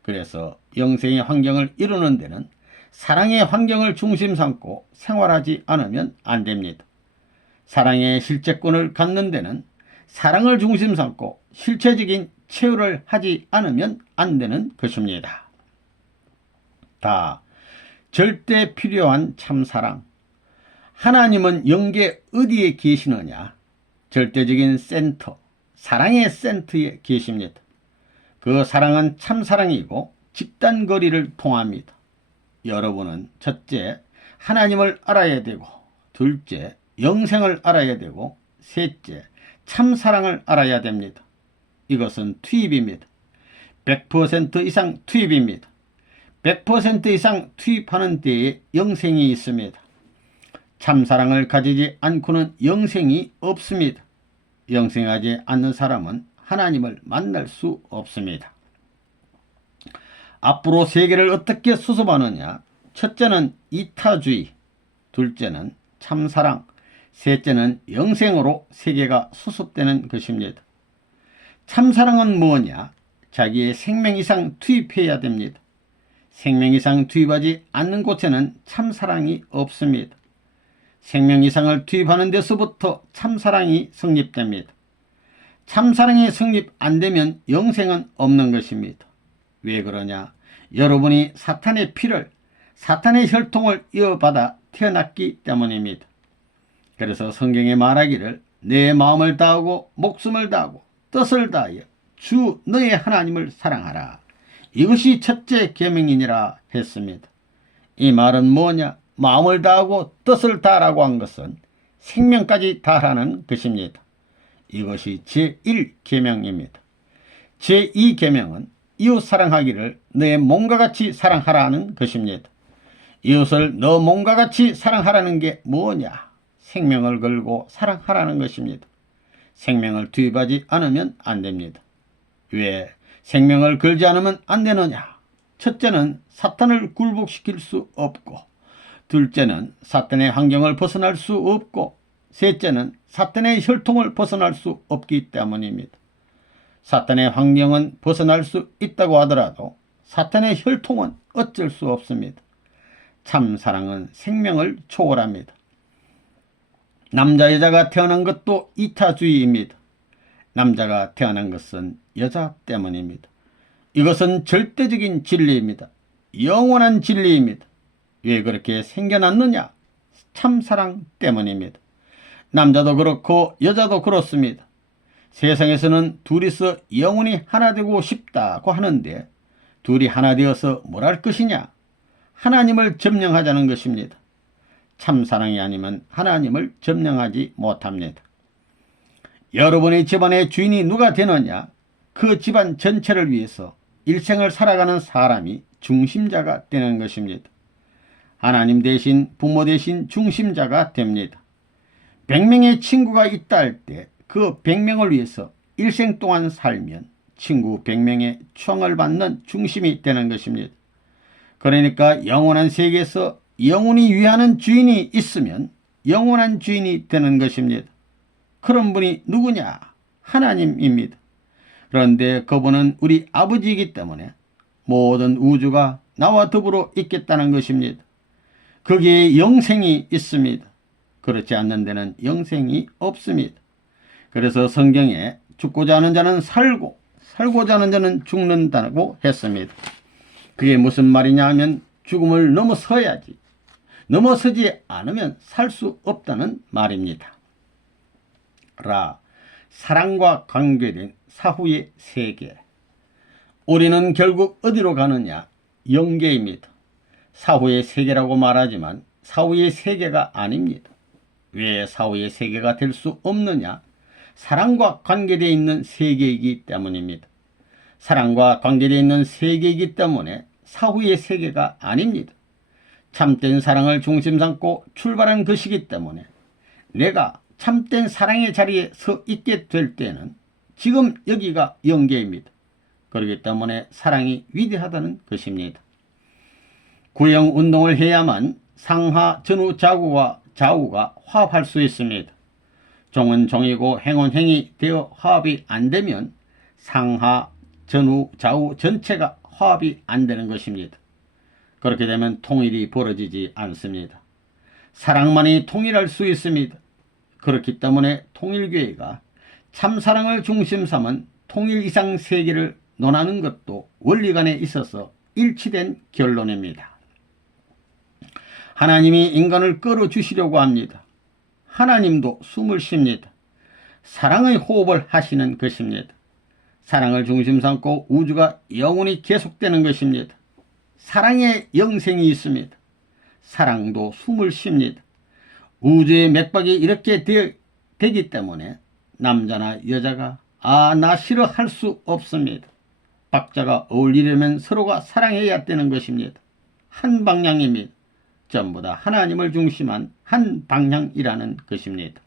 그래서 영생의 환경을 이루는 데는 사랑의 환경을 중심 삼고 생활하지 않으면 안 됩니다. 사랑의 실제권을 갖는 데는 사랑을 중심 삼고 실체적인 체험을 하지 않으면 안 되는 것입니다. 다 절대 필요한 참사랑. 하나님은 영계 어디에 계시느냐? 절대적인 센터, 사랑의 센터에 계십니다. 그 사랑은 참사랑이고 집단거리를 통합니다. 여러분은 첫째, 하나님을 알아야 되고, 둘째, 영생을 알아야 되고, 셋째, 참사랑을 알아야 됩니다. 이것은 투입입니다. 100% 이상 투입입니다. 100% 이상 투입하는 데에 영생이 있습니다. 참사랑을 가지지 않고는 영생이 없습니다. 영생하지 않는 사람은 하나님을 만날 수 없습니다. 앞으로 세계를 어떻게 수습하느냐? 첫째는 이타주의, 둘째는 참사랑, 셋째는 영생으로 세계가 수습되는 것입니다. 참사랑은 뭐냐? 자기의 생명 이상 투입해야 됩니다. 생명 이상 투입하지 않는 곳에는 참사랑이 없습니다. 생명 이상을 투입하는 데서부터 참사랑이 성립됩니다. 참사랑이 성립 안 되면 영생은 없는 것입니다. 왜 그러냐? 여러분이 사탄의 피를, 사탄의 혈통을 이어받아 태어났기 때문입니다. 그래서 성경에 말하기를 내 마음을 다하고 목숨을 다하고 뜻을 다하여 주 너의 하나님을 사랑하라. 이것이 첫째 계명이니라 했습니다. 이 말은 뭐냐? 마음을 다하고 뜻을 다하라고 한 것은 생명까지 다하라는 것입니다. 이것이 제1계명입니다. 제2계명은 이웃 사랑하기를 너의 몸과 같이 사랑하라는 것입니다. 이웃을 너 몸과 같이 사랑하라는 게 뭐냐? 생명을 걸고 사랑하라는 것입니다. 생명을 투입하지 않으면 안 됩니다. 왜 생명을 걸지 않으면 안 되느냐? 첫째는 사탄을 굴복시킬 수 없고, 둘째는 사탄의 환경을 벗어날 수 없고, 셋째는 사탄의 혈통을 벗어날 수 없기 때문입니다. 사탄의 환경은 벗어날 수 있다고 하더라도 사탄의 혈통은 어쩔 수 없습니다. 참 사랑은 생명을 초월합니다. 남자 여자가 태어난 것도 이타주의입니다. 남자가 태어난 것은 여자 때문입니다. 이것은 절대적인 진리입니다. 영원한 진리입니다. 왜 그렇게 생겨났느냐? 참사랑 때문입니다. 남자도 그렇고 여자도 그렇습니다. 세상에서는 둘이서 영원히 하나 되고 싶다고 하는데 둘이 하나 되어서 뭘 할 것이냐? 하나님을 점령하자는 것입니다. 참사랑이 아니면 하나님을 점령하지 못합니다. 여러분의 집안의 주인이 누가 되느냐? 그 집안 전체를 위해서 일생을 살아가는 사람이 중심자가 되는 것입니다. 하나님 대신 부모 대신 중심자가 됩니다. 100명의 친구가 있다 할 때 그 100명을 위해서 일생 동안 살면 친구 100명의 추앙을 받는 중심이 되는 것입니다. 그러니까 영원한 세계에서 영원히 위하는 주인이 있으면 영원한 주인이 되는 것입니다. 그런 분이 누구냐? 하나님입니다. 그런데 그분은 우리 아버지이기 때문에 모든 우주가 나와 더불어 있겠다는 것입니다. 거기에 영생이 있습니다. 그렇지 않는 데는 영생이 없습니다. 그래서 성경에 죽고자 하는 자는 살고 살고자 하는 자는 죽는다고 했습니다. 그게 무슨 말이냐 하면 죽음을 넘어서야지, 넘어서지 않으면 살 수 없다는 말입니다. 사랑과 관계된 사후의 세계. 우리는 결국 어디로 가느냐? 영계입니다. 사후의 세계라고 말하지만 사후의 세계가 아닙니다. 왜 사후의 세계가 될 수 없느냐? 사랑과 관계되어 있는 세계이기 때문입니다. 사랑과 관계되어 있는 세계이기 때문에 사후의 세계가 아닙니다. 참된 사랑을 중심 삼고 출발한 것이기 때문에 내가 참된 사랑의 자리에 서 있게 될 때는 지금 여기가 영계입니다. 그렇기 때문에 사랑이 위대하다는 것입니다. 구형운동을 해야만 상하, 전후, 좌우가 화합할 수 있습니다. 종은 종이고 행은 행이 되어 화합이 안 되면 상하, 전후, 좌우 전체가 화합이 안 되는 것입니다. 그렇게 되면 통일이 벌어지지 않습니다. 사랑만이 통일할 수 있습니다. 그렇기 때문에 통일교회가 참사랑을 중심 삼은 통일 이상 세계를 논하는 것도 원리간에 있어서 일치된 결론입니다. 하나님이 인간을 끌어주시려고 합니다. 하나님도 숨을 쉽니다. 사랑의 호흡을 하시는 것입니다. 사랑을 중심 삼고 우주가 영원히 계속되는 것입니다. 사랑에 영생이 있습니다. 사랑도 숨을 쉽니다. 우주의 맥박이 이렇게 되기 때문에 남자나 여자가 나 싫어 할 수 없습니다. 박자가 어울리려면 서로가 사랑해야 되는 것입니다. 한 방향입니다. 전부 다 하나님을 중심한 한 방향이라는 것입니다.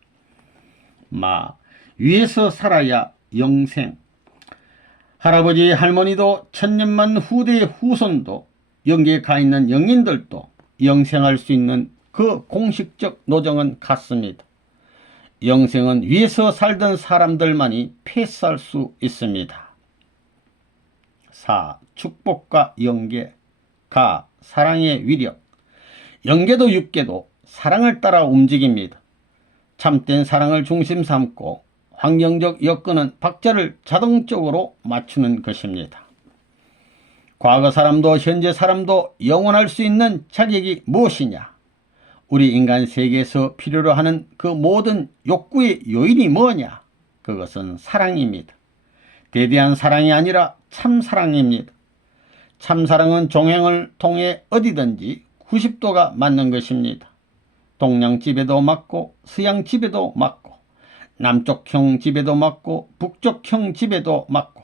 위에서 살아야 영생. 할아버지 할머니도 천년만 후대의 후손도 영계에 가 있는 영인들도 영생할 수 있는 그 공식적 노정은 같습니다. 영생은 위에서 살던 사람들만이 패스할 수 있습니다. 축복과 영계. 사랑의 위력. 영계도 육계도 사랑을 따라 움직입니다. 참된 사랑을 중심 삼고 환경적 여건은 박자를 자동적으로 맞추는 것입니다. 과거 사람도 현재 사람도 영원할 수 있는 자격이 무엇이냐? 우리 인간 세계에서 필요로 하는 그 모든 욕구의 요인이 뭐냐? 그것은 사랑입니다. 대대한 사랑이 아니라 참사랑입니다. 참사랑은 종횡을 통해 어디든지 90도가 맞는 것입니다. 동양집에도 맞고 서양집에도 맞고 남쪽형 집에도 맞고 북쪽형 집에도 맞고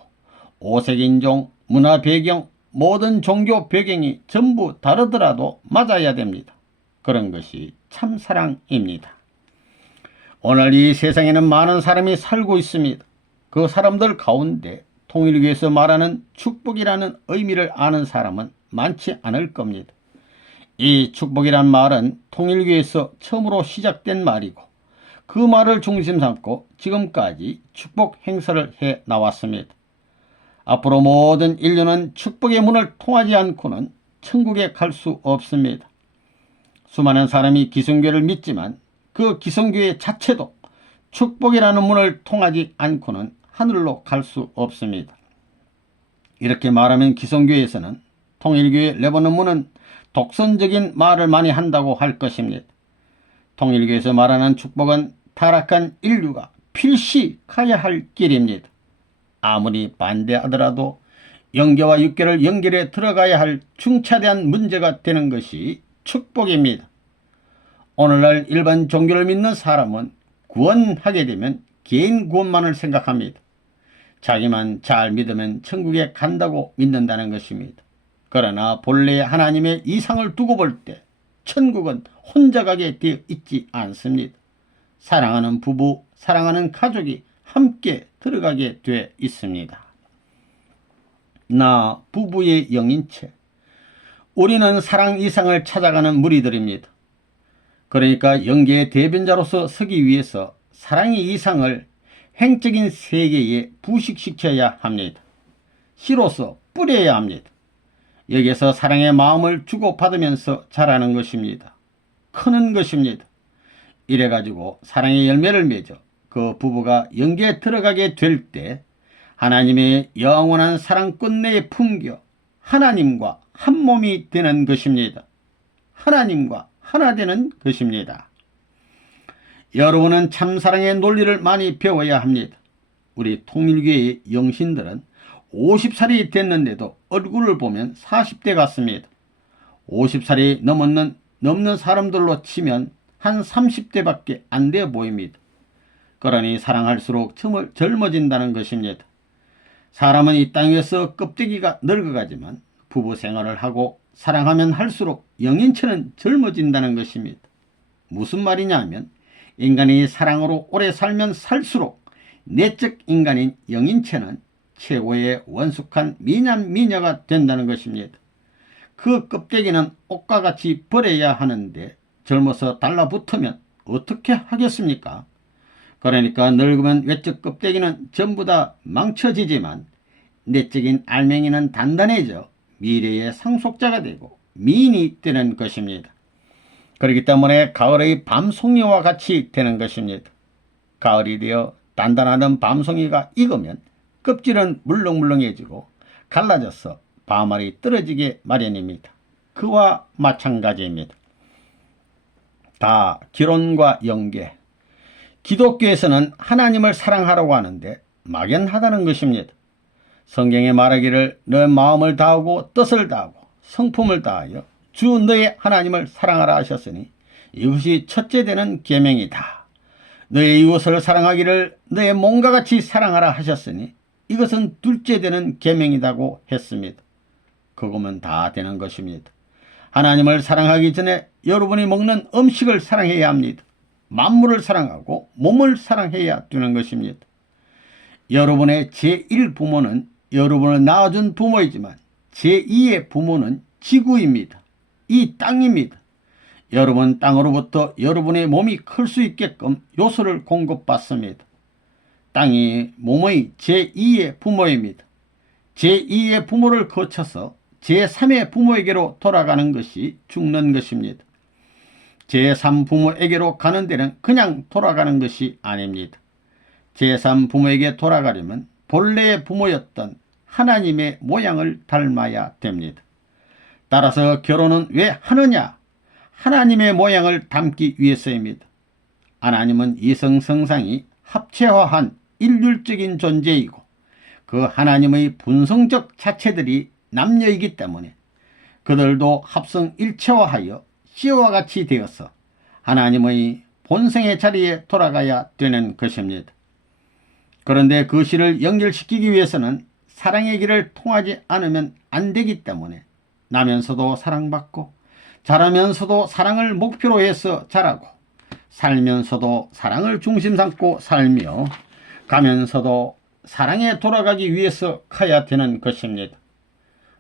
오색인종, 문화 배경, 모든 종교 배경이 전부 다르더라도 맞아야 됩니다. 그런 것이 참사랑입니다. 오늘 이 세상에는 많은 사람이 살고 있습니다. 그 사람들 가운데 통일교에서 말하는 축복이라는 의미를 아는 사람은 많지 않을 겁니다. 이 축복이란 말은 통일교에서 처음으로 시작된 말이고 그 말을 중심 삼고 지금까지 축복 행사를 해 나왔습니다. 앞으로 모든 인류는 축복의 문을 통하지 않고는 천국에 갈 수 없습니다. 수많은 사람이 기성교를 믿지만 그 기성교회 자체도 축복이라는 문을 통하지 않고는 하늘로 갈 수 없습니다. 이렇게 말하면 기성교회에서는 통일교회 레바논문은 독선적인 말을 많이 한다고 할 것입니다. 통일교에서 말하는 축복은 타락한 인류가 필시 가야 할 길입니다. 아무리 반대하더라도 영계와 육계를 연결해 들어가야 할 중차대한 문제가 되는 것이 축복입니다. 오늘날 일반 종교를 믿는 사람은 구원하게 되면 개인 구원만을 생각합니다. 자기만 잘 믿으면 천국에 간다고 믿는다는 것입니다. 그러나 본래 하나님의 이상을 두고 볼 때 천국은 혼자 가게 되어 있지 않습니다. 사랑하는 부부, 사랑하는 가족이 함께 들어가게 되어 있습니다. 나 부부의 영인체. 우리는 사랑 이상을 찾아가는 무리들입니다. 그러니까 영계의 대변자로서 서기 위해서 사랑의 이상을 횡적인 세계에 부식시켜야 합니다. 씨로서 뿌려야 합니다. 여기에서 사랑의 마음을 주고받으면서 자라는 것입니다. 크는 것입니다. 이래가지고 사랑의 열매를 맺어 그 부부가 영계에 들어가게 될 때 하나님의 영원한 사랑 끝내에 품겨 하나님과 한 몸이 되는 것입니다. 하나님과 하나 되는 것입니다. 여러분은 참사랑의 논리를 많이 배워야 합니다. 우리 통일교의 영신들은 50살이 됐는데도 얼굴을 보면 40대 같습니다. 50살이 넘는 사람들로 치면 한 30대밖에 안 돼 보입니다. 그러니 사랑할수록 젊어진다는 것입니다. 사람은 이 땅 위에서 껍데기가 늙어가지만 부부 생활을 하고 사랑하면 할수록 영인체는 젊어진다는 것입니다. 무슨 말이냐 하면 인간이 사랑으로 오래 살면 살수록 내적 인간인 영인체는 최고의 원숙한 미남 미녀가 된다는 것입니다. 그 껍데기는 옷과 같이 버려야 하는데 젊어서 달라붙으면 어떻게 하겠습니까? 그러니까 늙으면 외적 껍데기는 전부 다 망쳐지지만 내적인 알맹이는 단단해져 미래의 상속자가 되고 미인이 되는 것입니다. 그렇기 때문에 가을의 밤송이와 같이 되는 것입니다. 가을이 되어 단단하던 밤송이가 익으면 껍질은 물렁물렁해지고 갈라져서 밤알이 떨어지게 마련입니다. 그와 마찬가지입니다. 다 기론과 연계. 기독교에서는 하나님을 사랑하라고 하는데 막연하다는 것입니다. 성경에 말하기를 너 마음을 다하고 뜻을 다하고 성품을 다하여 주 너의 하나님을 사랑하라 하셨으니 이것이 첫째 되는 계명이다. 너의 이웃을 사랑하기를 너의 몸과 같이 사랑하라 하셨으니 이것은 둘째 되는 계명이라고 했습니다. 그거면 다 되는 것입니다. 하나님을 사랑하기 전에 여러분이 먹는 음식을 사랑해야 합니다. 만물을 사랑하고 몸을 사랑해야 되는 것입니다. 여러분의 제1부모는 여러분을 낳아준 부모이지만 제2의 부모는 지구입니다. 이 땅입니다. 여러분 땅으로부터 여러분의 몸이 클 수 있게끔 요소를 공급받습니다. 땅이 몸의 제2의 부모입니다. 제2의 부모를 거쳐서 제3의 부모에게로 돌아가는 것이 죽는 것입니다. 제3부모에게로 가는 데는 그냥 돌아가는 것이 아닙니다. 제3부모에게 돌아가려면 본래의 부모였던 하나님의 모양을 닮아야 됩니다. 따라서 결혼은 왜 하느냐? 하나님의 모양을 담기 위해서입니다. 하나님은 이성성상이 합체화한 일률적인 존재이고 그 하나님의 분성적 자체들이 남녀이기 때문에 그들도 합성 일체화하여 씨와 같이 되어서 하나님의 본성의 자리에 돌아가야 되는 것입니다. 그런데 그 씨를 연결시키기 위해서는 사랑의 길을 통하지 않으면 안 되기 때문에 나면서도 사랑받고 자라면서도 사랑을 목표로 해서 자라고 살면서도 사랑을 중심 삼고 살며 가면서도 사랑에 돌아가기 위해서 가야 되는 것입니다.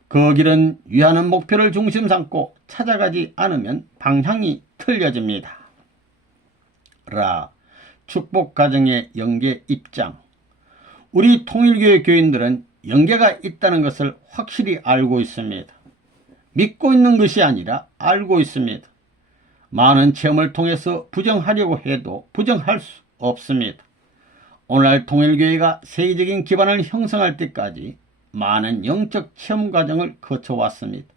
그 길은 위하는 목표를 중심 삼고 찾아가지 않으면 방향이 틀려집니다. 축복가정의 영계 입장. 우리 통일교회 교인들은 영계가 있다는 것을 확실히 알고 있습니다. 믿고 있는 것이 아니라 알고 있습니다. 많은 체험을 통해서 부정하려고 해도 부정할 수 없습니다. 오늘날 통일교회가 세계적인 기반을 형성할 때까지 많은 영적 체험 과정을 거쳐왔습니다.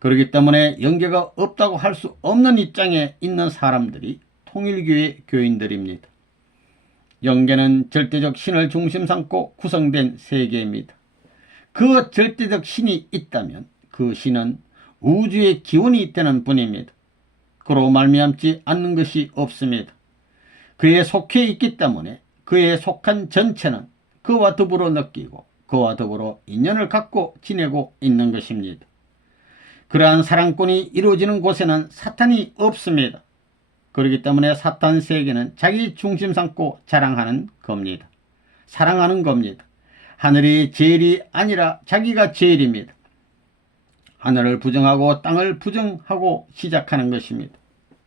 그렇기 때문에 영계가 없다고 할 수 없는 입장에 있는 사람들이 통일교회 교인들입니다. 영계는 절대적 신을 중심 삼고 구성된 세계입니다. 그 절대적 신이 있다면 그 신은 우주의 기원이 되는 분입니다. 그로 말미암지 않는 것이 없습니다. 그에 속해 있기 때문에 그에 속한 전체는 그와 더불어 느끼고 그와 더불어 인연을 갖고 지내고 있는 것입니다. 그러한 사랑권이 이루어지는 곳에는 사탄이 없습니다. 그렇기 때문에 사탄 세계는 자기 중심 삼고 자랑하는 겁니다. 사랑하는 겁니다. 하늘이 제일이 아니라 자기가 제일입니다. 하늘을 부정하고 땅을 부정하고 시작하는 것입니다.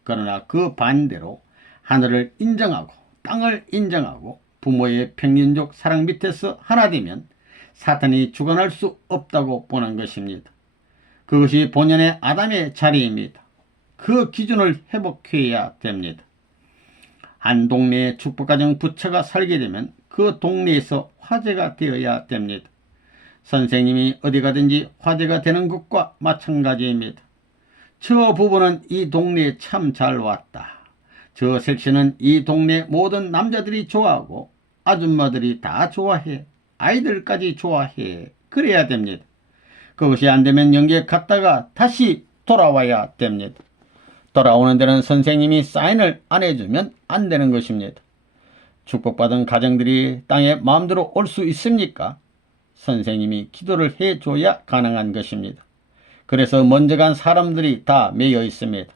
그러나 그 반대로 하늘을 인정하고 땅을 인정하고 부모의 평균적 사랑 밑에서 하나 되면 사탄이 주관할 수 없다고 보는 것입니다. 그것이 본연의 아담의 자리입니다. 그 기준을 회복해야 됩니다. 한 동네에 축복가정 부처가 살게 되면 그 동네에서 화제가 되어야 됩니다. 선생님이 어디 가든지 화제가 되는 것과 마찬가지입니다. 저 부부는 이 동네에 참 잘 왔다. 저 섹시는 이 동네 모든 남자들이 좋아하고 아줌마들이 다 좋아해. 아이들까지 좋아해. 그래야 됩니다. 그것이 안되면 영계 갔다가 다시 돌아와야 됩니다. 돌아오는 데는 선생님이 사인을 안 해주면 안 되는 것입니다. 축복받은 가정들이 땅에 마음대로 올 수 있습니까? 선생님이 기도를 해줘야 가능한 것입니다. 그래서 먼저 간 사람들이 다 매여 있습니다.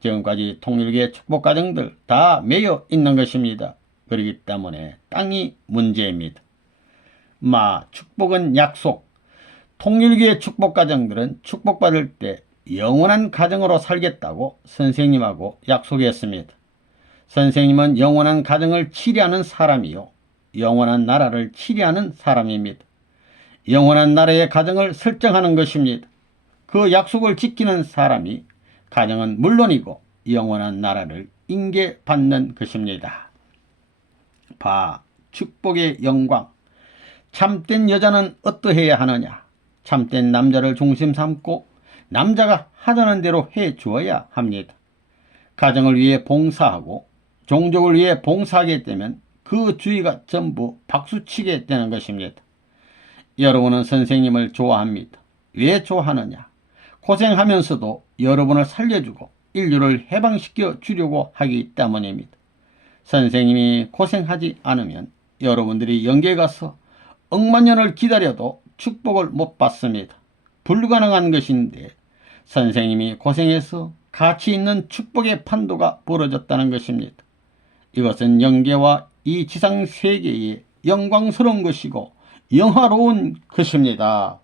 지금까지 통일교의 축복가정들 다 매여 있는 것입니다. 그렇기 때문에 땅이 문제입니다. 축복은 약속. 통일교의 축복가정들은 축복받을 때 영원한 가정으로 살겠다고 선생님하고 약속했습니다. 선생님은 영원한 가정을 치리하는 사람이요 영원한 나라를 치리하는 사람입니다. 영원한 나라의 가정을 설정하는 것입니다. 그 약속을 지키는 사람이 가정은 물론이고 영원한 나라를 인계받는 것입니다. 축복의 영광. 참된 여자는 어떠해야 하느냐? 참된 남자를 중심 삼고 남자가 하자는 대로 해주어야 합니다. 가정을 위해 봉사하고 종족을 위해 봉사하게 되면 그 주위가 전부 박수치게 되는 것입니다. 여러분은 선생님을 좋아합니다. 왜 좋아하느냐? 고생하면서도 여러분을 살려주고 인류를 해방시켜 주려고 하기 때문입니다. 선생님이 고생하지 않으면 여러분들이 영계에 가서 억만 년을 기다려도 축복을 못 받습니다. 불가능한 것인데 선생님이 고생해서 가치 있는 축복의 판도가 벌어졌다는 것입니다. 이것은 영계와 이 지상세계의 영광스러운 것이고 영화로운 것입니다.